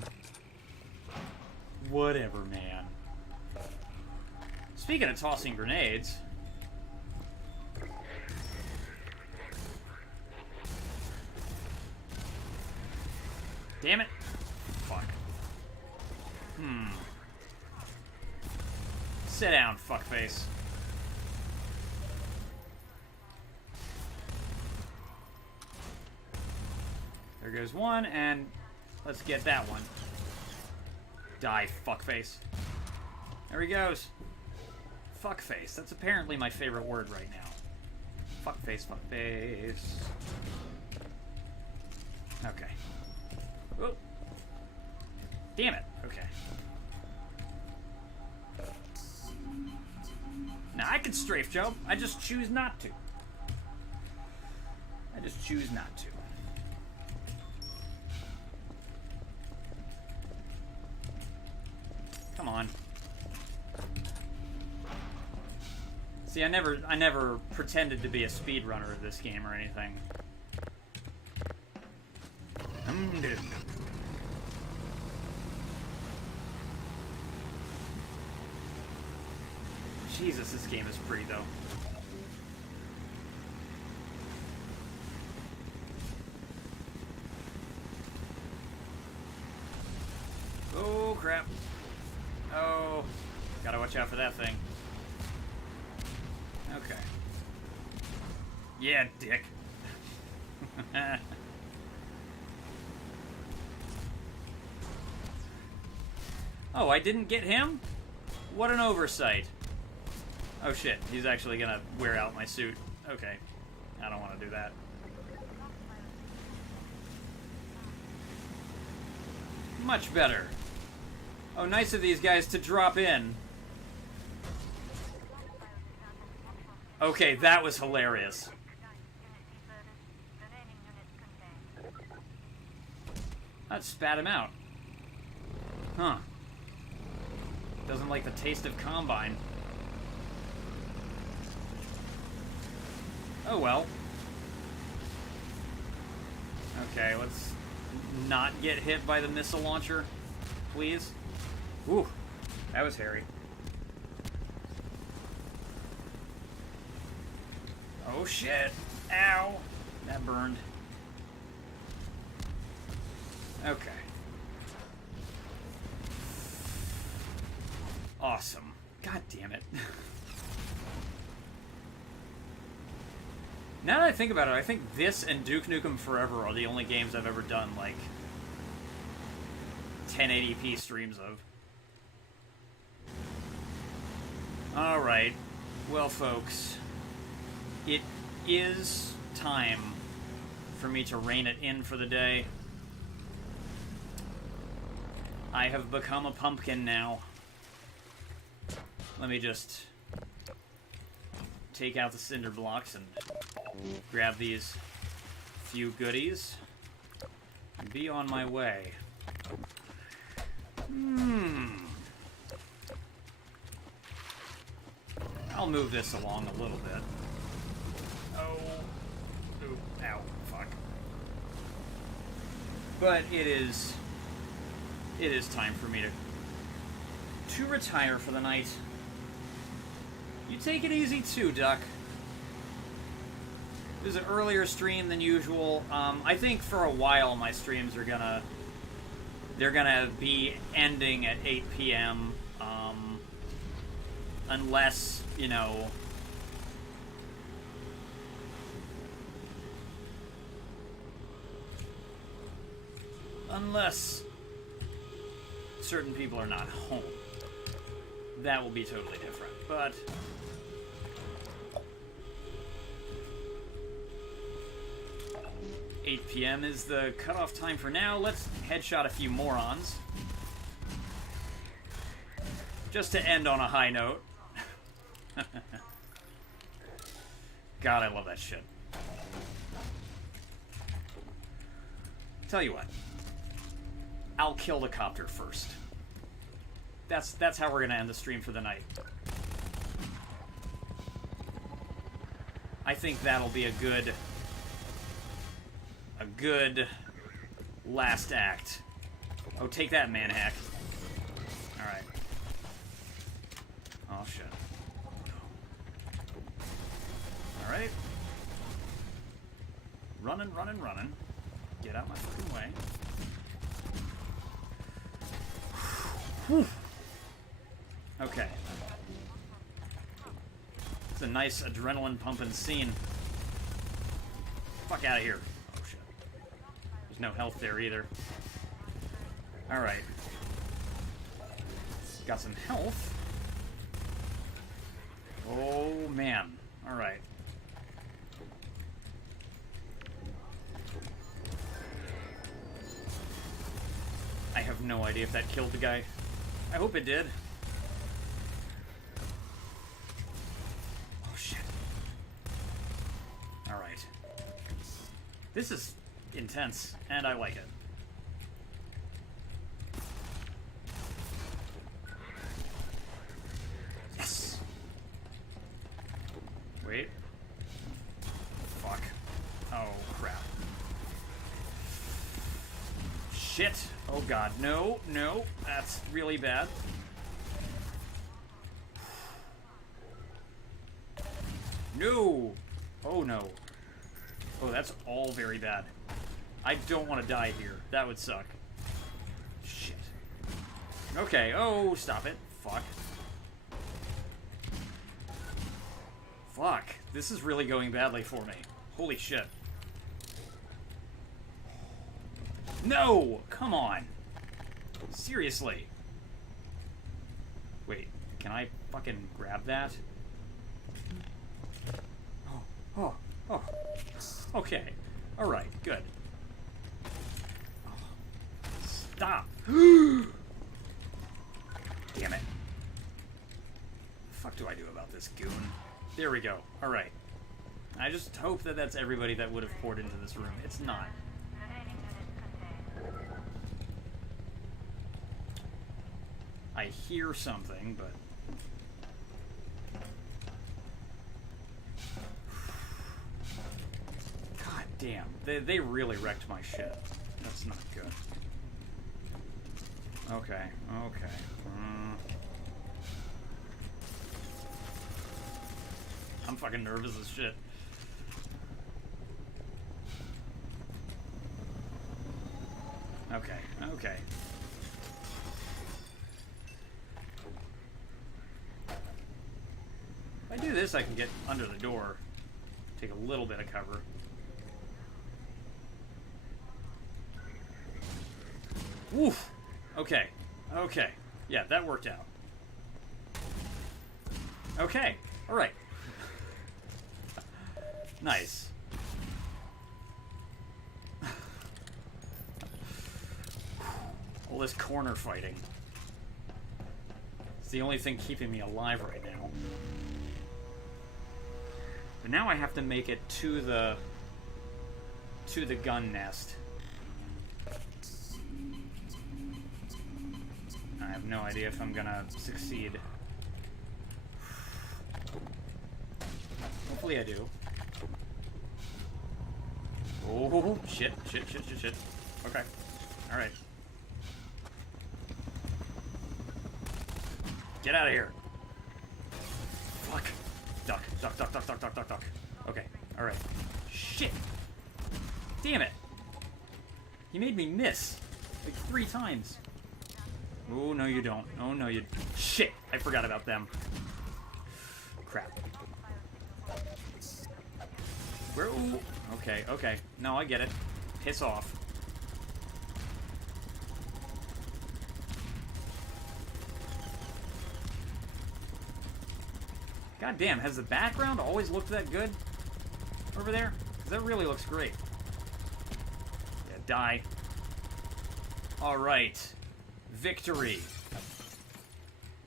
Whatever, man. Speaking of tossing grenades... Damn it. fuck. Sit down, fuckface. There goes one, and let's get that one. Die, fuckface. There he goes. Fuckface. That's apparently my favorite word right now. Fuckface, fuckface. Okay. Oh. Damn it. Okay. Now, I could strafe jump. I just choose not to. I just choose not to. Come on. See, I never pretended to be a speedrunner of this game or anything. Jesus, this game is free, though. Oh, crap. Oh, gotta watch out for that thing. Okay. Yeah, dick. Oh, I didn't get him? What an oversight. Oh shit, he's actually gonna wear out my suit. Okay. I don't want to do that. Much better. Oh, nice of these guys to drop in. Okay, that was hilarious. That spat him out. Huh. Doesn't like the taste of Combine. Oh well. Okay, let's not get hit by the missile launcher, please. Ooh, that was hairy. Oh shit! Ow! That burned. Okay. Awesome. God damn it. Now that I think about it, I think this and Duke Nukem Forever are the only games I've ever done, like, 1080p streams of. Alright. Well, folks, it is time for me to rein it in for the day. I have become a pumpkin now. Let me just take out the cinder blocks and grab these few goodies and be on my way. I'll move this along a little bit. Oh. Ooh, ow, fuck. But it is time for me to retire for the night. You take it easy too, Duck. It was an earlier stream than usual. I think for a while my streams are they're gonna be ending at 8 p.m. Unless, you know, unless certain people are not home. That will be totally different, but 8 p.m. is the cutoff time for now. Let's headshot a few morons. Just to end on a high note. God, I love that shit. Tell you what. I'll kill the copter first. That's how we're gonna end the stream for the night. I think that'll be a good last act. Oh, take that, manhack. Alright. Oh, shit. Alright. Running. Get out my fucking way. Whew. Okay. It's a nice adrenaline pumping scene. Fuck out of here. Oh shit. There's no health there either. Alright. Got some health. Oh man. Alright. I have no idea if that killed the guy. I hope it did. Oh shit. Alright. This is intense, and I like it. Yes! Wait. Fuck. Oh, crap. Shit! Oh god, no, no, that's really bad. No! Oh no. Oh, that's all very bad. I don't want to die here. That would suck. Shit. Okay, oh, stop it. Fuck. Fuck. This is really going badly for me. Holy shit. No! Come on! Seriously. Wait, can I fucking grab that? Oh, oh, oh. Okay. Alright, good. Oh, stop! Damn it. The fuck do I do about this goon? There we go. Alright. I just hope that that's everybody that would have poured into this room. It's not. I hear something, but... God damn. They really wrecked my shit. That's not good. Okay, okay. I'm fucking nervous as shit. Okay, okay. If I do this, I can get under the door. Take a little bit of cover. Woof! Okay. Okay. Yeah, that worked out. Okay. Alright. Nice. All this corner fighting. It's the only thing keeping me alive right now. But now I have to make it to the gun nest. I have no idea if I'm gonna succeed. Hopefully I do. Oh, shit, shit, shit, shit, shit. Okay. Alright. Get out of here. Fuck. Duck, duck, duck, duck, duck, duck, duck, duck. Okay, alright. Shit. Damn it. He made me miss. Like 3 times. Oh, no you don't. Oh, no you... Shit! I forgot about them. Crap. Where... Ooh. Okay, okay. No, I get it. Piss off. God damn, has the background always looked that good? Over there? 'Cause that really looks great. Yeah, die. Alright. Victory.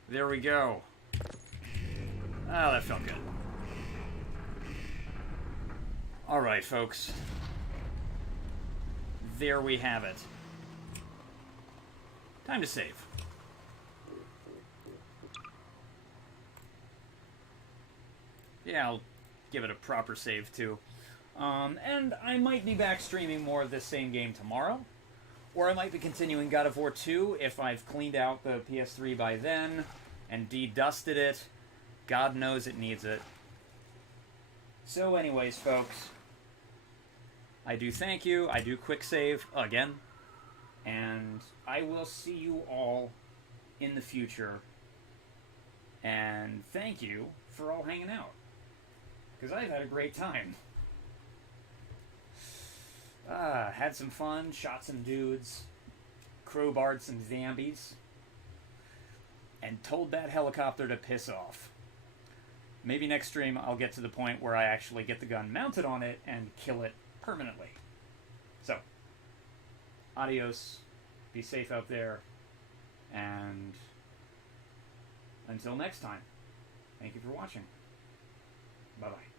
There we go. Ah, that felt good. Alright, folks. There we have it. Time to save. Yeah, I'll give it a proper save, too. And I might be back streaming more of this same game tomorrow. Or I might be continuing God of War 2 if I've cleaned out the PS3 by then and de-dusted it. God knows it needs it. So anyways, folks, I do thank you. I do quick save again. And I will see you all in the future. And thank you for all hanging out, because I've had a great time. Had some fun, shot some dudes, crowbarred some zombies, and told that helicopter to piss off. Maybe next stream I'll get to the point where I actually get the gun mounted on it and kill it permanently. So, adios, be safe out there, and until next time, thank you for watching. Bye-bye.